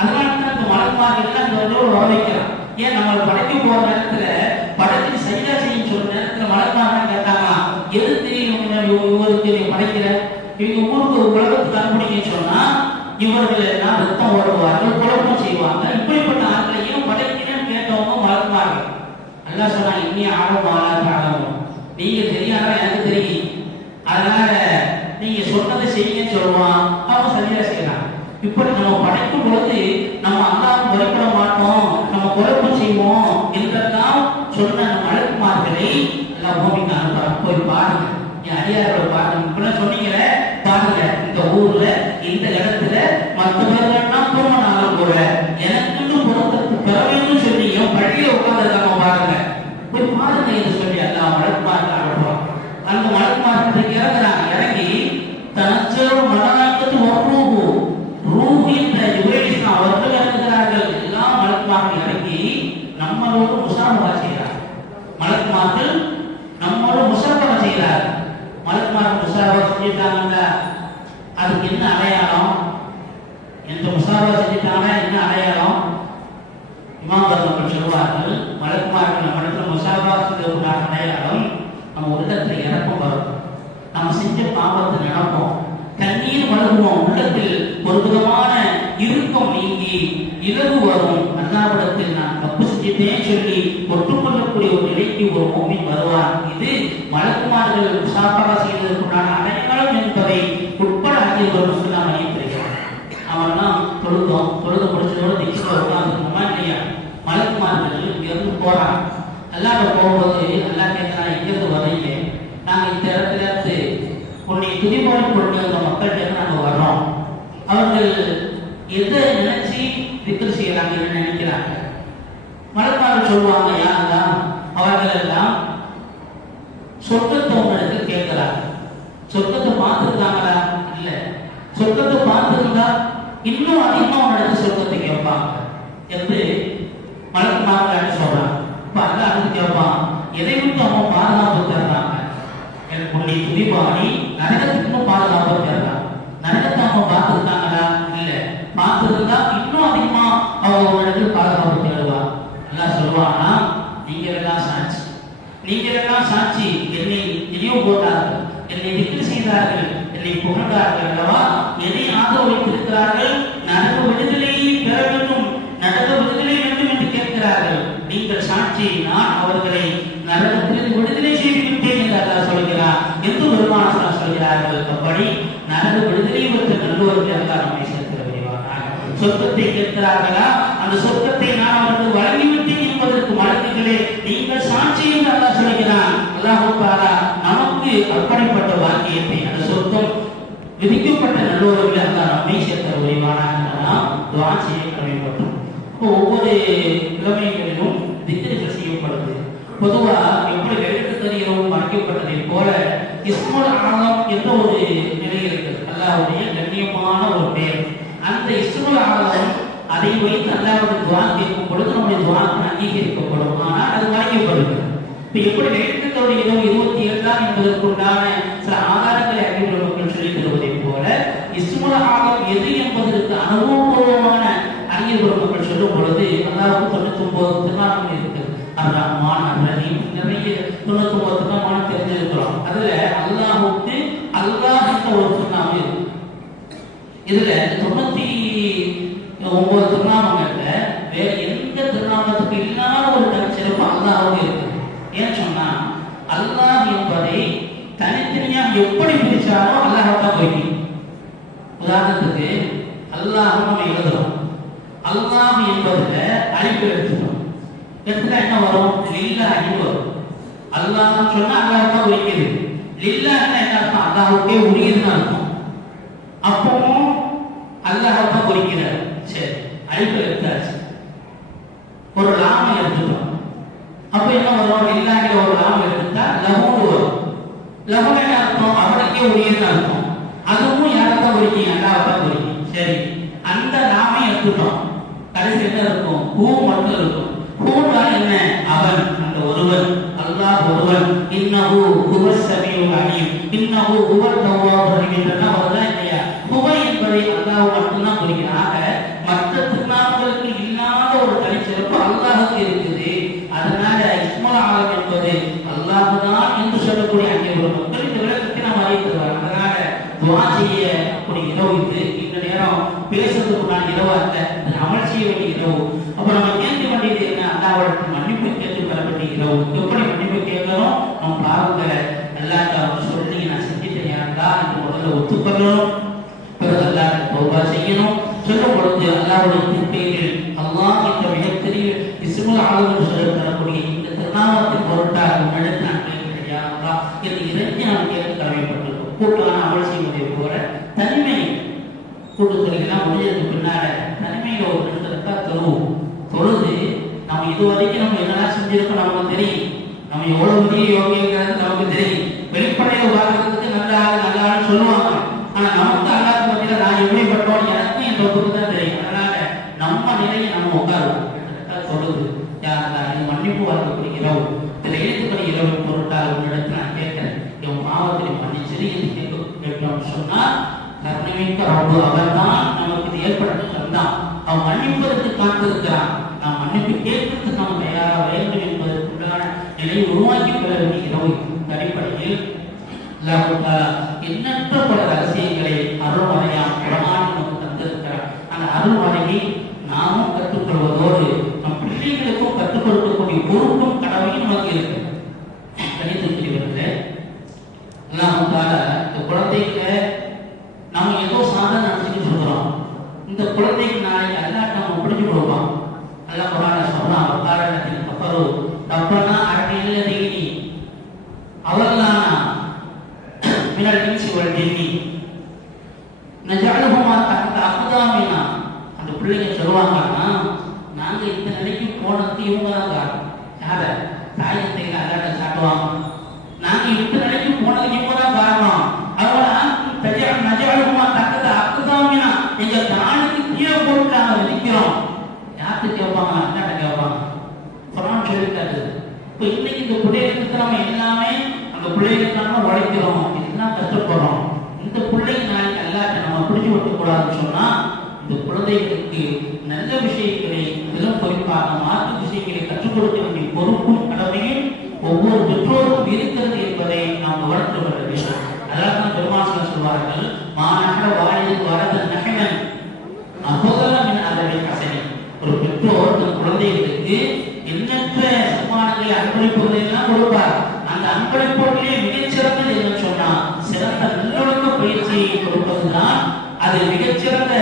அதனால தான் இந்த மலக்குமார்கள் இந்த வர வைக்கிறான். ஏன் நம்மளை படைக்க போற நேரத்துல படைச்சு சரியா செய்யும் சொல்ற நேரத்துல மலக்குமார்கள் கேட்டாங்க, எது தெரியும் இவருக்கு நீ படைக்கிற, இவங்க ஊருக்கு உலகத்துக்கு அனுப்பினீங்கன்னு சொன்னா இவர்கள் எல்லாம் ரத்தம் ஓடுவார்கள், குழப்பம் செய்வாங்க. இப்படிப்பட்ட ஆட்களையும் படைக்கிறேன்னு கேட்டவங்க மலக்குமார்கள். அல்லாஹ் சொன்னா, இன்னி ஆழம், நீங்க தெரியாத எனக்கு தெரியும், அதனால நீங்க சொன்னதை செய்யுங்கன்னு சொல்லுவான். அவங்க சரியா செய்யறாங்க. இப்படி நம்ம படைக்கும் பொழுது நம்ம அல்லாஹ்வுக்கு பயப்பட மாட்டோம், நம்ம குழப்பம் செய்வோம் என்றெல்லாம் சொன்ன மலக்குமார்களை எல்லாம் பூமிக்கு அனுப்புறாங்க. போய் பாருங்க, என் அடியாரோட பாருங்க, இப்பெல்லாம் சொன்னீங்களே பாருங்க, இந்த ஊர்ல இந்த இடத்துல மற்ற பேர்கள்லாம் தூங்கினாலும் கூட எனக்குன்னு பொருத்தத்து பிறவைன்னு சொல்லி என் பள்ளியை உட்கார்ந்துருக்காங்க பாருங்க, போய் பாருங்க என்று சொல்லி எல்லாம் மலக்குமார்கள் அனுப்புவாங்க. அந்த மலக்குமார்கள் இறங்குறாங்க. இறங்கி தனச்சோ மனநாட்டத்து ஒரு ரூஹு என்ற ஜிப்ரீல் அவர்கள் இறங்குகிறார்கள். எல்லாம் மலக்குமார்கள் இறங்கி நம்மளோடு முசாபஹா செய்கிறார்கள். மலக்குமார்கள் நம்மளோடு முசாபஹா செய்கிறார்கள். மலக்குமார்கள் முசாபஹா செஞ்சுட்டாங்க. அதுக்கு என்ன அடையாளம்? என்ற முசாபஹா செஞ்சுட்டாங்க, என்ன அடையாளம்? இமாம்கள் சொல்வார்கள், மலக்குமார்கள் நம்ம இடத்துல முசாபஹா செஞ்சதுக்கு அடையாளம் நம்ம உள்ளத்தில் இறக்கம் வரும், நம்ம செஞ்ச பாவத்தை நினைப்போம், கண்ணீர் வளருவோம், உள்ளத்தில் ஒரு விதமான இறுக்கம் நீங்கி இலகு வரும். அல்லாஹ்விடத்தில் நான் தப்பு செஞ்சுட்டேன் சொல்லி ஒற்றுக்கொள்ளக்கூடிய ஒரு நிலைக்கு ஒரு மூமின் வருவார். இது மலக்குமார்கள் முசாபஹா செய்ததற்குண்டான அடையாளம் என்பதை உட்பட ஆகியவர் முஸ்லிம் அறியப்படுகிறார். அவெல்லாம் தொழுது முடிச்சதோட திக்ஸில் உட்கார்ந்துருக்கோமா இல்லையா? மலக்குமார்கள் இங்கிருந்து போறாங்க. அல்லாஹ்ட்ட போகும்போது அல்லாஹ் கேட்கிறான், எங்கிருந்து வரீங்க? நாங்கள் இந்த இடத்துல இருந்து உன்னை துதிபாடு கொண்டு வந்த மக்கள்கிட்ட நாங்கள் வர்றோம். அவர்கள் எதை நினைச்சு திக்ர் செய்யறாங்க நினைக்கிறாங்க. மலக்குமார்கள் சொல்லுவாங்க, யாருதான் அவர்கள் எல்லாம் சொர்க்கத்தை உங்களுக்கு கேட்கிறாங்க. சொர்க்கத்தை பார்த்துருக்காங்களா? இல்ல. சொர்க்கத்தை பார்த்துருந்தா இன்னும் அதிகமா உன்னோட சொர்க்கத்தை கேட்பாங்க என்று மலக்குமார்கள் சொல்றாங்க. இப்ப அல்லாஹ் அடுத்து கேட்பான், எதை விட்டு அவன் பாதுகாப்பு தர்றாங்க? எனக்கு உன்னை துதிபாடி நரகத்துக்கு இன்னும் பாதுகாப்பு தர்றாங்க. நரகத்தை அவங்க பார்த்துருக்காங்களா? இல்ல. பார்த்துருந்தா இன்னும் அதிகமா அவங்க உன்னிடத்தில் பாதுகாப்பு தேடுவாங்க. அல்லாஹ் சொல்லுவானா, நீங்கள் எல்லாம் சாட்சி, நீங்கள் எல்லாம் சாட்சி, என்னை நினைவு போட்டார்கள், என்னை திக்ர் செய்தார்கள், என்னை புகழ்ந்தார்கள் அல்லவா? எதை ஆதரவு வைத்திருக்கிறார்கள்? நரக விடுதலையை பெற வேண்டும், நரக விடுதலை வேண்டும் என்று கேட்கிறார்கள். நீங்கள் சாட்சி, நான் அவர்களை நரகத்தில் விடுதலை செய்து விட்டேன் என்று அல்லாஹ் சொல்கிறார் என்று பெருமானார் சொல்கிறார்கள். அப்படி நரக விடுதலை பெற்ற நல்லோர்கள் அல்லாஹ் நம்மை சேர்க்கிற விரைவானாக. சொர்க்கத்தை கேட்கிறார்களா? அந்த சொர்க்கத்தை நான் அவர்களுக்கு வழங்கிவிட்டேன் என்பதற்கு மலக்குகளே நீங்கள் சாட்சி என்று அல்லாஹ் சொல்கிறான். அல்லாஹ் தஆலா நமக்கு அப்படிப்பட்ட வாக்கியத்தை, அந்த சொர்க்கம் விதிக்கப்பட்ட நல்லோர்கள் அல்லாஹ் நம்மை சேர்க்கிற விரைவானாக நாம் துஆ செய்ய கடமைப்பட்டோம். ஒவ்வொரு கிழமைகளிலும் திக்ர்கள் செய்யப்படுது. பொதுவா எப்படி எழுத்துக்கறி இரவு மறைக்கப்பட்டதை போல இஸ்முல் ஆலம் என்ற ஒரு நிலை இருக்கிறது. அல்லாஹ்வுடைய கண்ணியமான ஒரு பெயர். அந்த இஸ்முல் ஆலம் அதை வைத்து அல்லாஹ்வுடைய துஆ கேட்கும் பொழுது நம்முடைய துஆ அங்கீகரிக்கப்படும். ஆனால் அது மறைக்கப்படுகிறது. இப்ப எப்படி எழுத்துக்கறி இரவு 27 என்பதற்குண்டான சில ஆதாரங்களை அறிவுள்ள மக்கள் சொல்லித் தருவதை போல இஸ்முல் ஆலம் எது என்பதற்கு அனுபவபூர்வமான அறிஞர் மக்கள் சொல்லும் பொழுது அல்லாஹ்வுக்கு 99 திருநாமங்கள் இருக்குது. அர்-ரஹ்மான், அர்-ரஹீம், நிறைய 99 திருநாமங்கள் தெரிஞ்சிருக்கிறோம். அதுல அல்லாஹ்வுக்கு அல்லாஹ் என்ற ஒரு திருநாமம் இருக்கு. இதுல 99 திருநாமங்கள்ல வேற எந்த திருநாமத்துக்கு இல்லாத ஒரு தனிச்சிறப்பு அல்லாஹ்வுக்கு இருக்கு. ஏன் சொன்னா அல்லாஹ் என்பதை தனித்தனியா எப்படி பிரிச்சாலும் அல்லாஹ் தான் குறிக்கும். உதாரணத்துக்கு அல்லாஹ் நம்ம எழுதுறோம். அல்லாஹ் என்பதுல அலிஃப் எடுத்துட்டோம். எடுத்துட்டா என்ன வரும்? லில்லாஹி வரும். அல்லாஹ் சொன்னா அல்லாஹ் தான் குறிக்குது. லில்லாஹ்னா என்ன அர்த்தம்? அல்லாஹ்வுக்கே உரியதுன்னு அர்த்தம். அப்பவும் அல்லாஹ் தான் குறிக்கிறார். சரி, அலிஃப் எடுத்தாச்சு. ஒரு லாம் எடுத்துட்டோம். அப்ப என்ன வரும்? லில்லாஹில ஒரு லாம் எடுத்துட்டா லஹு வரும். லஹு என்ன அர்த்தம்? அவனுக்கே உரியதுன்னு அர்த்தம். அதுவும் யாரை தான் குறிக்கும்? அல்லாஹ் தான் குறிக்கும். சரி, அந்த லாமை எடுத்துட்டோம். கடைசி என்ன இருக்கும்? ஹூ மட்டும் இருக்கும். ஹூனா என்ன? அவன், அந்த ஒருவன், அல்லாஹ் ஒருவன். இன்னஹு ஹுவஸ் ஸமீஉல் அலீம், இன்னஹு ஹுவத் தவ்வாபுர் ரஹீம் என்றா வருதா இல்லையா? ஹுவ என்பதை அல்லாஹ் மட்டும் தான் குறிக்கிறாக. மற்ற திருநாமங்களுக்கு இல்லாத ஒரு தனிச்சிறப்பு அல்லாஹ்வுக்கு இருக்குது. அதனால இஸ்முல் ஆலம் என்பது அல்லாஹ் தான் என்று சொல்லக்கூடிய அங்கே ஒரு மக்கள் இந்த விளக்கத்தை நாம் அறிவிக்கிறார். அதனால துஆ செய்யக்கூடிய இரவு இது. இந்த நேரம் பேசுறதுக்கு நான் இரவா இல்லை, அமல் செய்ய வேண்டிய இரவு. அப்ப நம்ம கேட்க வேண்டியது என்ன? அல்லாஹ்விடத்தில் மன்னிப்பு கேட்டு பெற வேண்டிய இரவு. எப்படி மன்னிப்பு கேட்கணும்? நம்ம பாவங்களை அல்லாஹ் சொல்லி நான் செஞ்சுட்டேன் யாருக்கா என்று முதல்ல ஒத்துக்கொள்ளணும். பிறகு அல்லாஹ் தௌபா செய்யணும். சொல்லும் பொழுது அல்லாஹ்வுடைய திருப்பெயரில் அல்லாஹ் என்ற மிகப்பெரிய இஸ்முல் ஆலம் என்று சொல்லப்படக்கூடிய இந்த திருநாமத்தின் பொருட்டாக நடத்த நான் கேட்கிறேன் யா அல்லாஹ் என்று இறங்கி நான் கேட்க கடமைப்பட்டிருக்கோம். கூட்டான அமல் செய்வதை போல தனிமை கூட்டுத்தொழிலாம் முடிஞ்சதுக்கு பின்னால தனிமையில ஒரு 2 ரக்காத் தொழுது நம்ம இதுவரைக்கும் நம்ம என்னெல்லாம் செஞ்சிருக்கோம் நமக்கு தெரியும். நம்ம எவ்வளவு பெரிய யோகிங்கிறது நமக்கு தெரியும். வெளிப்படையில உதாரணத்துக்கு நல்லான்னு சொல்லுவாங்க. ஆனா நமக்கு அல்லாஹ் பத்தியில நான் எப்படிப்பட்டோம் எனக்கும் என் தொகுப்பு தான் தெரியும். அதனால நம்ம நிலையை நம்ம உட்காருவோம். தொழுது யாரெல்லாம் இது மன்னிப்பு வரக்கூடிய இரவு, இதுல எழுத்துக்கள் இரவு பொருட்டால் உன்னிடத்தில் நான் கேட்கிறேன், என் பாவத்தை மன்னிச்சிரு என்று கேட்டோம்னு சொன்னா கருணைமிக்க ரப்பு அவன்தான் நமக்கு இது ஏற்படுத்தி தந்தான். அவன் மன்னிப்பதற்கு காத்திருக்கிறான். நாம் மன்னிப்பு கேட்பதற்கு நாம் தயாராக வேண்டும் என்பதற்குண்டான நிலையை உருவாக்கி பெற வேண்டிய இரவு. அடிப்படையில் எண்ணற்ற பல ரகசியங்களை அருள்மறையாம் குர்ஆன் நமக்கு தந்திருக்கிறார். அந்த அருள்மறையை நாமும் கற்றுக்கொள்வதோடு நம் பிள்ளைகளுக்கும் கற்றுக் கொடுக்கக்கூடிய பொறுப்பும் கடமையும் நமக்கு இருக்கு. கணிதத்திலிருந்து அல்லாஹ் தஆலா இந்த குழந்தைக்கு நாம ஏதோ சாதனை நினைச்சுட்டு சொல்றோம். இந்த குழந்தைக்கு நாளைக்கு அல்லாஹ் நம்ம பிடிச்சு கொடுப்போம். அல்லாஹ் குர்ஆன்ல சொல்றான், வகாரத்தில் கஃபரு ரப்பனா அரினில் தீனி அவல்லானா மினல் இன்சி வல் ஜின்னி நஜஅலுஹுமா தஹ்த அக்தாமினா. அந்த பிள்ளைங்க சொல்லுவாங்கன்னா, நாங்க இந்த நிலைக்கு போனதுக்கு இவங்க தான் காரணம். யார? தாயத்தை அல்லாஹ் காட்டுவாங்க. நாங்க இந்த நிலைக்கு போனதுக்கு இவங்க தான் காரணம். அதனால நஜஅலுஹுமா தஹ்த அக்தாமினா, எங்க காலுக்கு இந்த பிள்ளைகளுக்காக உழைக்கிறோம், இதெல்லாம் கஷ்டப்படுறோம். இந்த பிள்ளைங்க நாளைக்கு அல்லாஹ்ட்ட நம்ம பிடிச்சு வைக்கக்கூடாதுன்னு சொன்னா இந்த குழந்தைகளுக்கு நல்ல விஷயங்களை மிகவும் குறிப்பாக மாற்று விஷயங்களை கற்றுக் கொடுக்க வேண்டிய பொறுப்பும் கடமையும் ஒவ்வொரு பெற்றோரும் இருக்கிறது என்பதை நாம் கவனித்து கொள்ள வேண்டும். அதனால்தான் பெருமாள் சொல்வார்கள், மாநாட வாழில் வரத நகனன் அபோதமின் அளவை கசனி. ஒரு பெற்றோர் தன் குழந்தைகளுக்கு எண்ணற்ற சன்மானங்களை அன்பளிப்புகளை எல்லாம் கொடுப்பார். அந்த அன்பளிப்புகளிலே மிகச்சிறந்தது என்னன்னு சொன்னா சிறந்த நல்லொழுக்க பயிற்சியை கொடுப்பதுதான் அது மிகச்சிறந்த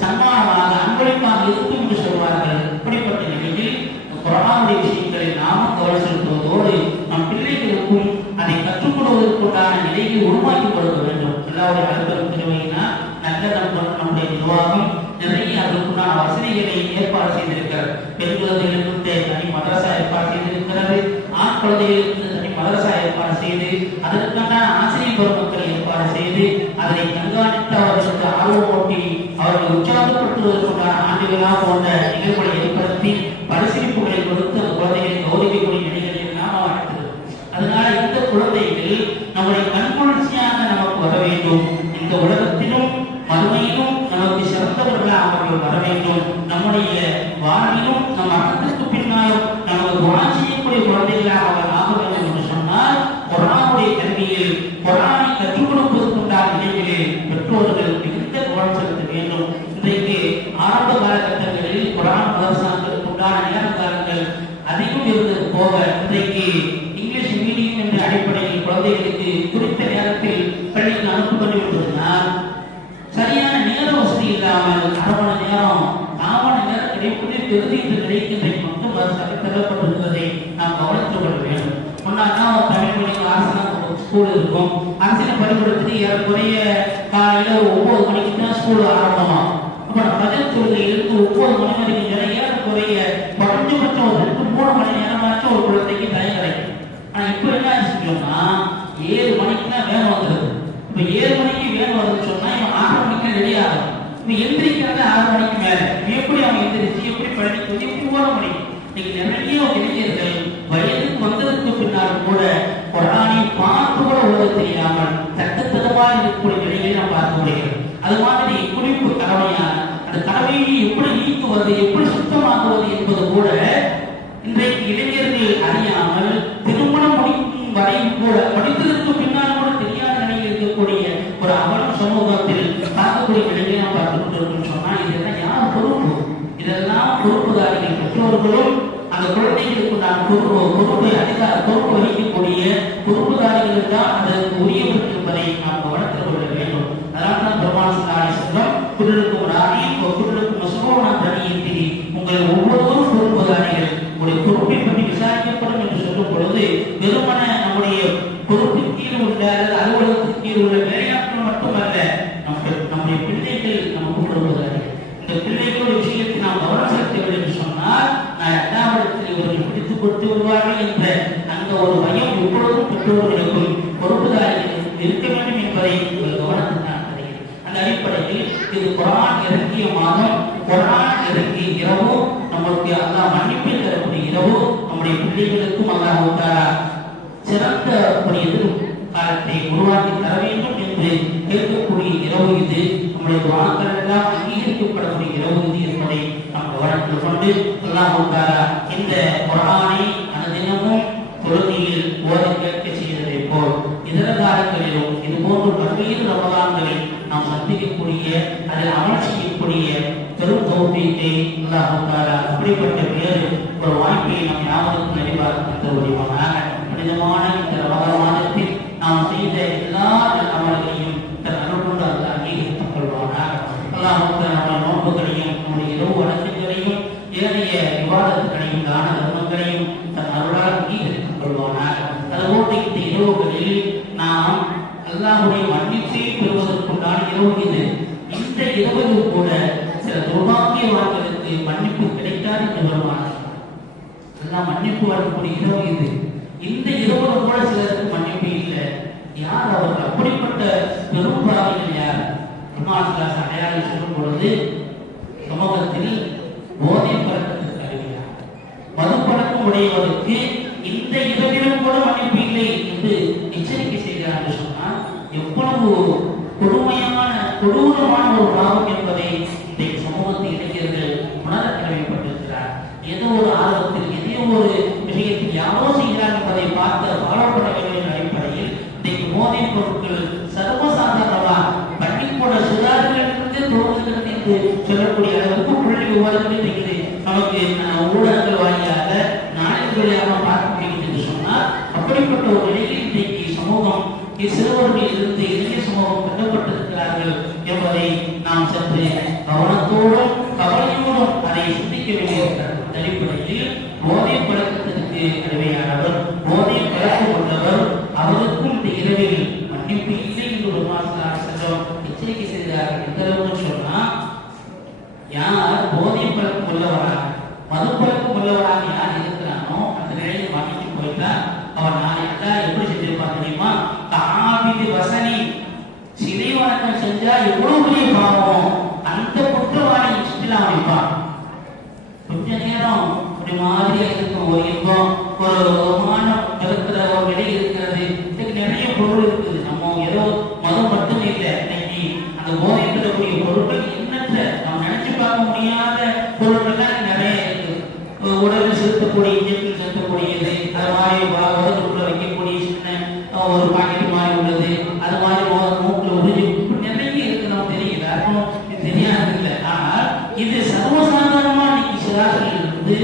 சன்மானமாக அன்பளிப்பாக இருக்கும் என்று சொல்வார்கள். இப்படிப்பட்ட நிலையில் குர்ஆனுடைய விஷயங்களை நாமும் கவனம் செலுத்துவதோடு நம் பிள்ளைகளுக்கும் அதை கற்றுக் கொடுவதற்குண்டான நிலையை உருவாக்கி கொடுக்க வேண்டும். எல்லாருடைய அலுவலகம் திருவையினா நல்ல நம்முடைய நிர்வாகம் நிறைய அதற்குண்டான வசதிகளை ஏற்பாடு செய்திருக்கிறது. பெண் குழந்தைகளுக்கு தனி மதரசா ஏற்பாடு செய்திருக்கிறது. ஆண் குழந்தைகளுக்கு தனி மதரசா ஏற்பாடு செய்து அதற்கான ஆசிரியர் பெருமக்களை ஏற்பாடு செய்து அதனை கண்காணித்து அவர்களுக்கு ஆர்வமூட்டி அவர்களை உற்சாகப்படுத்துவதற்குண்டான ஆண்டு விழா போன்ற நிகழ்வுகளை ஏற்படுத்தி பரிசீலிப்புகளை கொடுத்து அந்த குழந்தைகளை கௌரவிக்கக்கூடிய நிலைகளை எல்லாம் அமைத்தது. அதனால இந்த குழந்தைகள் நம்முடைய கண்குளிர்ச்சியாக நமக்கு வர வேண்டும். இந்த உலகத்திலும் மறுமையிலும் நமக்கு சிறந்தவர்களாக அவர்கள் வர வேண்டும். நம்முடைய வாழ்விலும் நம் மரணத்திற்கு பின்னாலும் நமக்கு வாழ் செய்யக்கூடிய குழந்தைகளாக அவர் ஆக வேண்டும் என்று சொன்னால் குர்ஆனுடைய கல்வியில் குர்ஆனை கற்றுக் கொடுப்பதற்குண்டான நிலையிலே பெற்றோர்கள் மிகுந்த கவனம் செலுத்த வேண்டும். இன்றைக்கு ஆரம்ப காலகட்டங்களில் குர்ஆன் மதரசாக்களுக்கு உண்டான நேர காலங்கள் அதிகம் இருந்தது போக இன்றைக்கு இங்கிலீஷ் மீடியம் என்ற அடிப்படையில் குழந்தைகளுக்கு குறித்த நேரத்தில் பள்ளிக்கு அனுப்பப்பட்டு விட்டதனால் சரியான நேர வசதி இல்லாமல் அரை மணி நேரம் 4 மணி நேரம் கிடைப்பது பெருதி என்று கிடைக்கின்ற மட்டும் தள்ளப்பட்டிருப்பதை நாம் கவனித்துக் கொள்ள வேண்டும். முன்னாள் தமிழ் மொழி அரசாங்க ஸ்கூல் இருக்கும். அரசியல் பள்ளிக்கூடத்துக்கு ஏறக்குறைய காலையில 9 மணிக்கு தான் ஸ்கூல் ஆரம்பமாகும். அப்புறம் பஜன் தொழுகையிலிருந்து 9 மணி வரைக்கும் ஏறக்குறைய குறைஞ்சபட்சம் 2-3 மணி நேரமாச்சும் ஒரு குழந்தைக்கு டைம் கிடைக்கும். ஆனா இப்ப என்ன ஆச்சுன்னா 7 மணிக்கு தான் வேன் வந்துடுது. இப்ப 7 மணிக்கு வேன் வருதுன்னு சொன்னா இவன் 6 மணிக்கு ரெடி ஆகும். இவன் எந்திரிக்கிறது 6 மணிக்கு மேல. எப்படி அவன் எந்திரிச்சு எப்படி படிக்கிறது எப்படி ஓட முடியும்? இன்னைக்கு நிறைய இளைஞர்கள் வயதுக்கு வந்ததுக்கு பின்னாலும் கூட குர்ஆனை பார்த்து கூட ஓத தெரியாமல் தட்டுத்தடமாக இருக்கக்கூடிய நிலையை நாம் பார்க்க முடியும். அது மாதிரி குளிப்பு கடமையான அந்த கடமையை எப்படி நீக்குவது எப்படி சுத்தமாக்குவது என்பது கூட இன்றைக்கு இளைஞர்கள் அறியாமல் திருமணம் முடிக்கும் வரையும் கூட படித்ததற்கு பின்னால் கூட தெரியாத நிலையில் இருக்கக்கூடிய ஒரு அவலம் சமூகத்தில் பார்க்கக்கூடிய நிலையை நாம் பார்த்துக் கொண்டிருக்கோம். சொன்னா இதெல்லாம் யார் பொறுப்பு? இதெல்லாம் பொறுப்புதாரிகள் பெற்றோர்களும் அந்த குழந்தைகளுக்கு நான் பொறுப்பு வகிக்கக்கூடிய பொறுப்புதாரிகள் தான் அதற்கு உரியவர்கள் என்பதை நாம் கவனத்தில் கொள்ள வேண்டும். அதனால் தான் பெருமாள் ஸல்லல்லாஹு அலைஹி வஸல்லம் குல்லுக்கும் ராயின் வ குல்லுக்கும் மஸ்ஊலன் தனியத்தி உங்கள் ஒவ்வொருவரும் பொறுப்புதாரிகள் உங்களுடைய பொறுப்பை பற்றி விசாரிக்கப்படும் என்று சொல்லும் பொழுது வெறுமன நம்முடைய பொறுப்பின் கீழ் உள்ள அல்லது அலுவலகத்தின் கீழ் உள்ள வேலையாட்கள் மட்டுமல்ல நம்முடைய பிள்ளைகள் நமக்கு பொறுப்புதாரிகள். இந்த பிள்ளைகளுடைய விஷயத்தை நாம் கவனம் செலுத்தவில்லை என்று சொன்னால் நான் 8ஆம் இடத்தில் இவர்கள் பிடித்துக் கொடுத்து வருவார்கள் என்ற அந்த ஒரு பயம் எப்பொழுதும் பெற்றோர்களுக்கும் பொறுப்புதாரிகளுக்கும் இருக்க வேண்டும் என்பதை உங்கள் கவனத்தில் நான் தருகிறேன். அந்த அடிப்படையில் இது குர்ஆன் இறங்கிய மாதம், குர்ஆன் இறங்கிய இரவு, நம்மளுக்கு அல்லாஹ் மன்னிப்பை தரக்கூடிய இரவு, நம்முடைய பிள்ளைகளுக்கும் அல்லாஹ் தஆலா சிறந்த ஒரு எதிர்காலத்தை உருவாக்கி தர வேண்டும் என்று கேட்கக்கூடிய இரவு இது. நம்முடைய துஆக்கள் எல்லாம் அங்கீகரிக்கப்படக்கூடிய இரவு இது என்பதை நாம் கவனத்தில் கொண்டு அல்லாஹ் தஆலா இந்த குர்ஆனை அனுதினமும் தொழுகையில் ஓத கேட்க செய்ததை போல் இதர காலங்களிலும் இது போன்ற பல்வேறு ரமலான்களில் நாம் சந்திக்கக்கூடிய அதில் அமல் செய்யக்கூடிய பெரும் தௌஃபீக்கை அல்லாஹ் தஆலா அப்படிப்பட்ட வேறு ஒரு வாய்ப்பை நாம் யாவருக்கும் நிறைவாக தருவானாக. புனிதமான இந்த ரமலான் மாதத்தில் நாம் செய்த எல்லா அமல்களையும் தன் அருள் கொண்டு அல்லாஹ் அங்கீகரித்துக் கொள்வானாக. அல்லாஹ் நம்முடைய நோன்புகளையும் நம்முடைய இரவு வணக்கங்களையும் ஏனைய விவாதங்களையும் தான தர்மங்களையும் தன் அருளால் அங்கீகரித்துக் கொள்வானாக. அதுபோன்று இந்த இரவுகளில் நாம் அல்லாஹ்வுடைய மன்னிப்பை பெறுவதற்குண்டான இரவு இது. இந்த இரவில் கூட சில துர்பாக்கியவான்களுக்கு மன்னிப்பு கிடைக்காது என்று வருவார்கள். அல்லாஹ் மன்னிப்பு வரக்கூடிய இரவு இது. இந்த இரவுல கூட சிலருக்கு மன்னிப்பு இல்லை. யார் அவர்கள்? அப்படிப்பட்ட பெரும் பாவிகள் யார்? பெருமாள் அடையாளம் சொல்லும் பொழுது சமூகத்தில் போதை பழக்கத்திற்கு அறிவியார் மது பழக்கம் உடையவருக்கு இந்த இரவிலும் கூட மன்னிப்பு இல்லை என்று எச்சரிக்கை செய்கிறார் என்று சொன்னால் எவ்வளவு கொடூரமான ஒரு பாவம் என்பதை இன்றைக்கு சமூகத்தில் இளைஞர்கள் உணர கடமைப்பட்டிருக்கிறார். ஏதோ ஒரு ஆர்வத்தில் ஏதோ ஒரு விஷயத்தில் யாரோ செய்கிறார் என்பதை பார்த்து பாலப்பட வேண்டும் என்ற அடிப்படையில் இன்றைக்கு போதைப் பொருட்கள் சர்வசாதாரணமாக பள்ளிக்கூட சுதாரிலிருந்து தோன்றுகிறது என்று சொல்லக்கூடிய அளவுக்கு புள்ளி விவரங்கள் இன்றைக்கு நமக்கு ஊடகங்கள் வாயிலாக நாளிதழ் பார்க்க முடியும் என்று சொன்னால் அப்படிப்பட்ட ஒரு நிலையில் இன்றைக்கு சமூகம் சிறுவர்கள் இருந்து இளைய சமூகம் கட்டப்பட்டிருக்கிறார்கள் என்பதை நாம் சற்று கவனத்தோடும் கவலையோடும் அதை சிந்திக்க வேண்டியிருக்கிறார். அடிப்படையில் போதை பழக்கத்திற்கு அடிமையானவர், போதை பழக்கம் உள்ளவர், அவருக்கும் இந்த இரவில் மன்னிப்பு இல்லை என்று ஒரு மாசம் எச்சரிக்கை செய்தார்கள். எந்த அளவுக்கு சொன்னா, யார் போதை பழக்கம் உள்ளவராக மது பழக்கம் உள்ளவராக யார் இருக்கிறானோ அந்த நிலையில் மன்னிச்சு போயிட்டா அவன் நாளைக்கு எப்படி செஞ்சிருப்பான் தெரியுமா? காபிதி வசனி சிலை வணக்கம் செஞ்சா எவ்வளவு பெரிய பாவம், அந்த குற்றவாளி சுற்றில அமைப்பான். கொஞ்ச நேரம் அப்படி மாதிரி இருக்கும், ஒரு இன்பம், ஒரு மானம் இருக்கிற ஒரு நிலை இருக்கிறது. இதுக்கு நிறைய பொருள் இருக்குது. நம்ம ஏதோ மது மட்டுமே இல்லை, இன்னைக்கு அந்த போதை தரக்கூடிய பொருட்கள் எண்ணற்ற நம்ம நினைச்சு பார்க்க முடியாத பொருட்கள்லாம் நிறைய இருக்கு. உடலில் செலுத்தக்கூடிய இன்ஜெக்ஷன் செலுத்தக்கூடியது, அது மாதிரி உடலுக்குள்ள வைக்கக்கூடிய சின்ன ஒரு பாக்கெட் மாதிரி உள்ளது, அது மாதிரி மூக்கில் உறிஞ்சி நிறைய இருக்கு. நமக்கு தெரியல, யாருக்கும் இது தெரியாது இல்லை. ஆனால் இது சர்வசாதாரணமா இன்னைக்கு சிறார்களிலிருந்து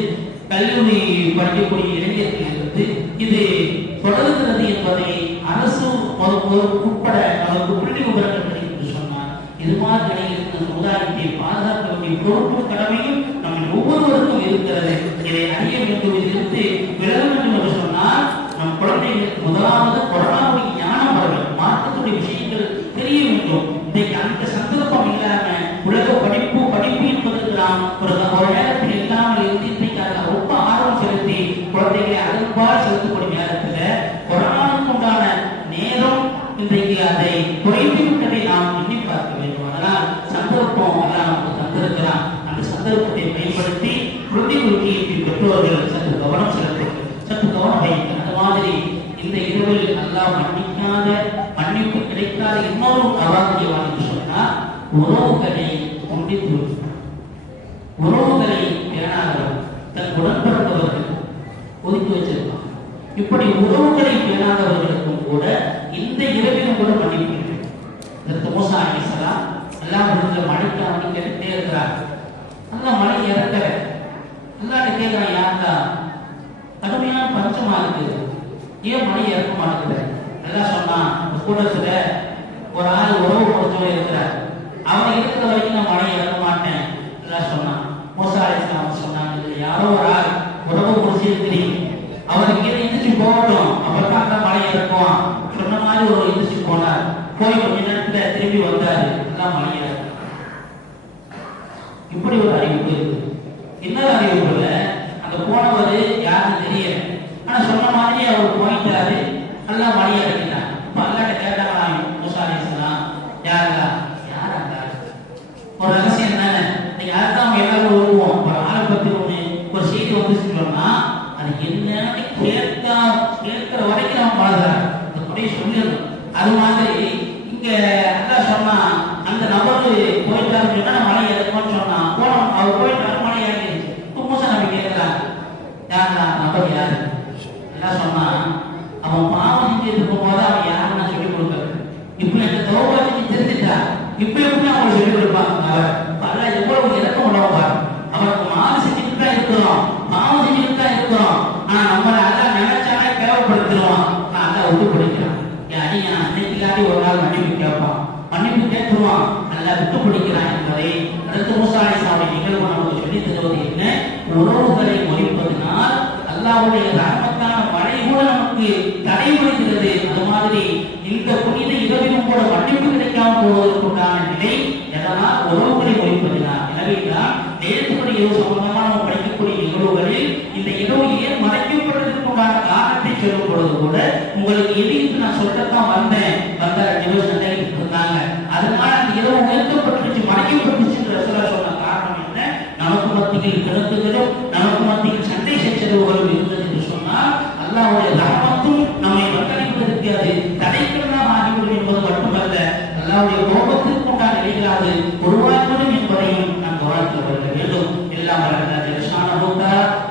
கல்லூரி படிக்கக்கூடிய இளைஞர்களிலிருந்து இது தொடர்கிறது என்பதை அரசு உட்பட நமக்கு புள்ளி விவரங்கள் கிடைக்கும் சொன்னால் இது மாதிரி நிலையில் சமுதாயத்தை பாதுகாக்க வேண்டிய பொறுப்பு கடமையும் நம்ம ஒவ்வொருவருக்கும் இருக்கிறது. இதை அறிய வேண்டும், இதிலிருந்து விலக வேண்டும் என்று சொன்னால் நம் குழந்தைகளுக்கு முதலாவது கொரோனாவுடைய ஞானம் வர வேண்டும், மாற்றத்துடைய விஷயங்கள் தெரிய வேண்டும். இன்றைக்கு அந்த சந்தர்ப்பம் இல்லாம உலக படிப்பு என்பதற்கு நாம் ஒரு நேரத்தில் இல்லாமல் இருந்து இன்றைக்கு அதில் ரொம்ப ஆர்வம் செலுத்தி குழந்தைகளை அதற்பால் செலுத்தக்கூடிய நேரத்தில் கொரோனாவுக்கு உண்டான நேரம் இன்றைக்கு அதை குறைந்து விட்டதை நாம் எண்ணி பார்க்க வேண்டும். அதனால் சந்தர்ப்பம் எல்லாம் நமக்கு தந்திருக்கிறான். அந்த சந்தர்ப்பத்தை பயன்படுத்தி குழந்தைகளுக்கு பெற்றோர்கள் சற்று கவனம் செலுத்தும், சற்று கவனம் வைக்கும். அந்த மாதிரி இந்த இரவில் நல்லா மன்னிப்பு கிடைக்காத இன்னொரு அவாக்கியவான் என்று சொன்னால் உறவுகளை முடித்து, உறவுகளை பேணாதவர், தன் உடன்படுத்தவர்கள் ஒதுக்கி வச்சிருப்பான். இப்படி உறவுகளை பேணாதவர்களுக்கும் கூட இந்த இரவிலும் கூட மன்னிப்பு. இதற்கு மூசா அலைஹிஸ்ஸலாம் எல்லாம் முடிஞ்ச மழைக்கு அவங்க கேட்டுட்டே இருக்கிறார். நல்லா மழை இறக்கற எல்லாட்ட கேட்கிறான், யாருக்கா கடுமையான பஞ்சமா இருக்குது, ஏன் மழை இறக்க மாட்டேங்குது? எல்லாம் சொன்னான், கூட்டத்துல ஒரு ஆள் உறவு பொறுத்தவரை இருக்கிறார், அவன் இருக்கிற வரைக்கும் நான் மழை இறக்க மாட்டேன் எல்லாம் சொன்னான். மூசா அலைஹிஸ்ஸலாம் சொன்னாங்க, யாரோ ஒரு ஆள் உறவு முடிச்சிருக்கிறீங்க, அவருக்கு கீழே எந்திரிச்சு போகட்டும், அப்பதான் அந்த மழை இறக்குவான். சொன்ன மாதிரி ஒரு எந்திரிச்சு போனார். போய் கொஞ்ச நேரத்துல திரும்பி வந்தாரு, எல்லாம் மழை இறக்கும். இப்படி ஒரு அறிவிப்பு இருக்கு. இன்னொரு அறிவிப்புல அந்த போனவர் யாருன்னு தெரியல, ஆனா சொன்ன மாதிரி அவர் போயிட்டாரு, எல்லாம் மழை இறக்கிட்டார். இப்ப அல்லாட்ட கேட்டாங்களா மூசா அலைஹிஸ்ஸலாம், யாரா ஒரு ரகசியம் தானே, நீங்க யாருதான் அவங்க எல்லாரும் வருவோம், ஒரு ஆளை பத்தி ஒரு செய்தி வந்துச்சுன்னு சொன்னா அது என்னன்னு கேட்கிற வரைக்கும் நம்ம பாடுறாங்க, அப்படியே சொல்லிடணும். அது மாதிரி இங்க அதான் சொன்னா அந்த நபர் போயிட்டாருன்னு சொன்னா மழை இறக்கும்னு சொன்னா போனோம், அவர் போயிட்டாரு, மழை இறங்கிடுச்சு. இப்போ மூசா நம்பி கேட்கிறாங்க, யாருடா நபர் யாரு எல்லாம் சொன்னா அவன் பாவம் செஞ்சுட்டு இருக்கும் போது அவன் யாருன்னு நான் சொல்லிக் கொடுக்குறேன். இப்ப எனக்கு தௌபா செஞ்சு தெரிஞ்சுட்டா, இப்ப எப்படி அவங்க சொல்லிக் கொடுப்பாங்க? அவர் எவ்வளவு இறக்கம் உள்ளவங்க, அவருக்கு மாறு செஞ்சுட்டு தான் இருக்கிறோம், பாவம் செஞ்சுட்டு தான் இருக்கிறோம், ஆனா நம்மளை அதான் நினைச்சாலே தேவைப்படுத்திடுவான். நான் அதான் விட்டு பிடிக்கிறான். அடிங்க அன்னைக்கு இல்லாட்டி ஒரு நாள் மன்னிப்பு கேட்பான், மன்னிப்பு கேட்டுருவான், நல்லா விட்டு பிடிக்கிறான் என்பதை அடுத்த மூசா அலைஹிஸ்ஸலாம் நிகழ்வு நமக்கு சொல்லி தருவது என்ன? உறவுகளை முறிப்பதனால் அல்லாஹ்வுடைய ரஹ்மத்தான மழை கூட நமக்கு தடைபடுகிறது. அது மாதிரி இந்த புனித இரவிலும் கூட மன்னிப்பு கிடைக்காம போவதற்குண்டான நிலை எதனால்? உறவுகளை முறிப்பதுதான். எனவே தான் நேரத்துடைய இரவு சம்பந்தமாக நம்ம படிக்கக்கூடிய நிகழ்வுகளில் இந்த இரவு ஏன் மறைக்கப்பட்டதற்குண்டான காரணத்தை சொல்லும் பொழுது கூட உங்களுக்கு எதிர்த்து நான் சொல்லத்தான் வந்த 2 நிமிஷம் சண்டைக்கு இருந்தாங்க, அதனால அந்த இரவு உயர்த்தப்பட்டுச்சு, மறைக்கப்பட்டுச்சுன்ற சொன்ன காரணம் என்ன? நமக்கு மத்தியில் கிணத்துகளும் நமக்கு மத்தியில் சண்டை சச்சரவுகளும் இருந்தது என்று சொன்னால் அல்லாஹ்வுடைய ரஹ்மத்தும் நம்மை வந்தளிப்பதற்கு அது தடைக்கல்லாக ஆகிவிடும் என்பது மட்டுமல்ல, அல்லாஹ்வுடைய கோபத்திற்கு உண்டான நிலைகளாக உருவாகிவிடும் என்பதையும் நாம் கவனத்தில் கொள்ள வேண்டும். எல்லாம் வளர்ந்த ஜெருசான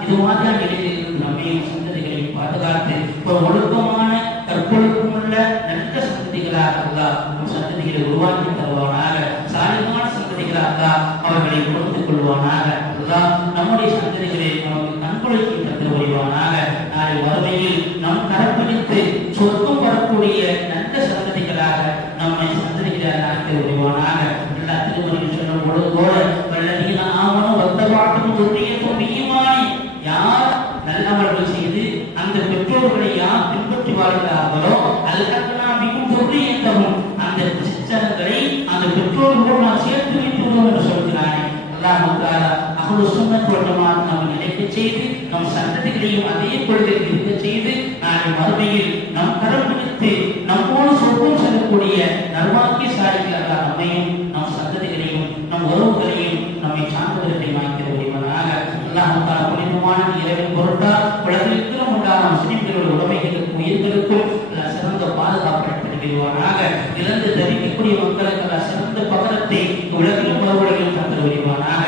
இது மாதிரியான நிலைகளில் நம்மையும் சந்ததிகளையும் பாதுகாத்து ஒரு ஒழுக்கமான கற்பொழுக்கமுள்ள நல்ல சந்ததிகளாக அல்லாஹ் நம் சந்ததிகளை உருவாக்கி தருவானாக. சாலிமான சந்ததிகளாக அவர்களை கொடுத்துக் கொள்வானாக. அல்லாஹ் நம்முடைய சந்ததிகளை நமக்கு கண்கொலைக்கு தந்து வருவானாக. நாளை வறுமையில் நம் கரப்பிடித்து சொர்க்கம் வரக்கூடிய நல்ல சந்ததிகளாக நம்மை சந்ததிகளாக ஆக்கி வருவானாக. எல்லா திருமணம் சொல்லும் பொழுது போல வல்லதீன ஆமனு வத்தபாஅத்துஹும் துர்ரிய்யத்துஹும் பிஈமானி, யார் நல்லவர்கள் செய்து அந்த பெற்றோர்களை யார் பின்பற்றி வாழ்கிறார்களோ அல்ஹக்னா பிஹும் துர்ரிய்யத்தஹும், அந்த சிச்சங்களை அந்த பெற்றோர்களோடு நான் சேர்த்து வைத்துள்ளோம் என்று சொல்கிறானே. அல்லாஹ் தஆலா அஹ்லு சுன்னத் வல் ஜமாஅத் நம்மை நிலைக்க செய்து நம் சந்ததிகளையும் அதே கொள்கையில் இருக்க செய்து நாளை மறுமையில் நம் கரம் பிடித்து நம்மோடு சொர்க்கம் செல்லக்கூடிய நல்வாக்கியசாலிகள் அல்லாஹ் நம்மையும் நம் சந்ததிகளையும் நம் உறவுகளையும் நம்மை சார்ந்தவர்களையும் ஆக்கிற முடிவனாக. அல்லாஹ் தஆலா புனிதமான இரவின் பொருட்டால் உலகத்திலும் உண்டான முஸ்லிம்களுடைய உடைமைகளுக்கும் உயிர்களுக்கும் சிறந்த பாதுகாப்பு தருவானாக. இழந்து தவிக்கக்கூடிய மக்களுக்கு அல்லாஹ் சிறந்த பகரத்தை உலகிலும் மறுபடியும் தந்து வருவானாக.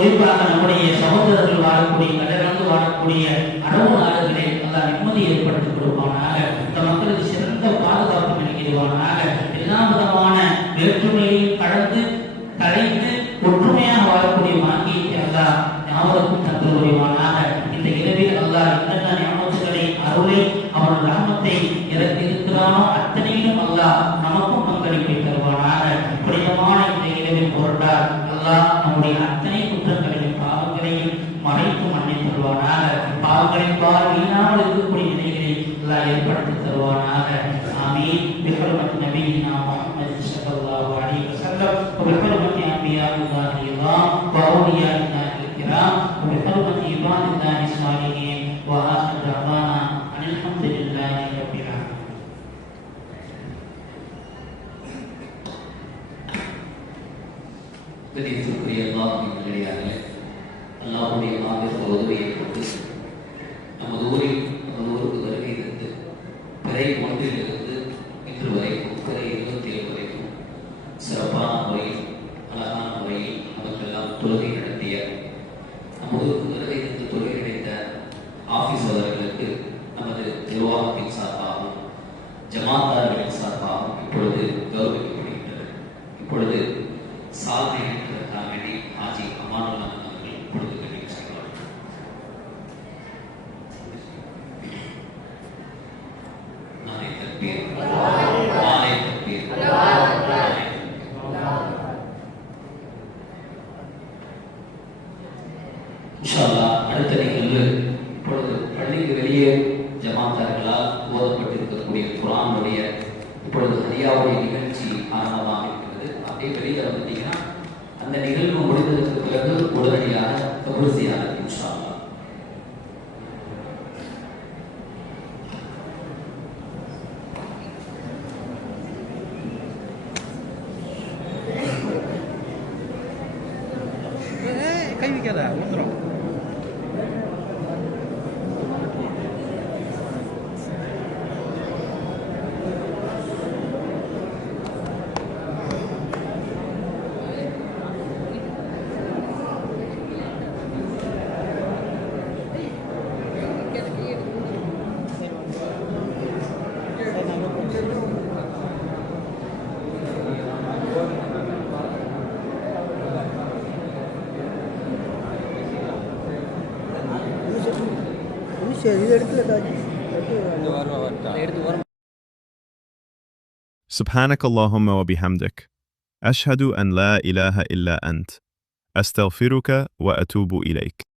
குறிப்பாக நம்முடைய சகோதரர்கள் வாழக்கூடிய கடலிருந்து வாழக்கூடிய அரபு நாடுகளை அல்லாஹ் நிம்மதி ஏற்படுத்தி கொடுப்பானாக. இந்த மக்களுக்கு சிறந்த பாதுகாப்பு நினைக்கிறவானாக. எல்லா விதமான வேற்றுமையையும் கடந்து கலைந்து ஒற்றுமையாக வாழக்கூடிய வாங்கியத்தை அல்லாஹ் யாவருக்கும் தந்து வருவானாக. இந்த இரவில் அல்லாஹ் என்னென்ன ஞாபகங்களை அருளை அவனது ரஹ்மத்தை இறக்கி இருக்கிறானோ அத்தனையிலும் அல்லாஹ் நமக்கும் பங்களிப்பை தருவானாக. புனிதமான இந்த இரவில் பொருட்டால் அல்லாஹ் நம்முடைய அத்தனை குற்றங்களையும் பாவங்களையும் மறைத்து மன்னித்து தருவானாக. பாவங்களின் பால் வீணாமல் இருக்கக்கூடிய நிலைகளை அல்லாஹ் ஏற்படுத்தி தருவானாக. ஆமீன். பிஹுர்மத் நபியினா முஹம்மது ஸல்லல்லாஹு அலைஹி வஸல்லம் வ பிஹுர்மத் அன்பியாஇல்லாஹி வ அவுலியாஇல்லாஹி கிராம் வ பிஹுர்மத் இபாதில்லாஹி ஸாலிஹீன் வ ஆகிரு தஅவானா அல்ஹம்துலில்லாஹி ரப்பில் ஆலமீன். கணிதத்துக்குரிய அல்லாஹ்வின் நல்லடியார்களே, அல்லாஹ்வுடைய மாபெரும் உதவியை கொண்டு நமது ஊரில் நமது ஊருக்கு வருகை இருந்து பிறை ஒன்றிலிருந்து இன்று வரைக்கும் பிறை 27 வரைக்கும் சிறப்பான முறையில் அழகான முறையில் நமக்கெல்லாம் தொழுகை நடத்திய நமது ஊருக்கு வருகை இருந்து தொழுகை கிடைத்த ஆபீஸ் அவர்களுக்கு நமது நிர்வாகத்தின் சார்பாகவும் ஜமாத்தார்களின் சார்பாகவும் இப்பொழுது கௌரவிக்கப்படுகின்றது. இப்பொழுது சாதனை என்பதற்காக வேண்டி ஹாஜி அமானுல்லா அவர்கள் இப்பொழுது கல்வி செய்வார்கள். நானே தக்பீர், நானே தக்பீர். இன்ஷா அல்லாஹ் அடுத்த நிகழ்வு இப்பொழுது பள்ளிக்கு வெளியே ஜமாத்தார்களால் ஓதப்பட்டிருக்கக்கூடிய குர்ஆனுடைய இப்பொழுது ஹரியாவுடைய நிகழ்ச்சி ஆரம்பமாக இருக்கிறது. அப்படியே வெளியே வந்துட்டீங்கன்னா அந்த நிகழ்வு முடிந்ததற்கு பிறகு உடனடியாக கபூர் ஜியாரத் இன்ஷா அல்லாஹ். கை வைக்காத வந்துடும். سبحانك اللهم وبحمدك أشهد أن لا إله إلا أنت أستغفرك وأتوب إليك.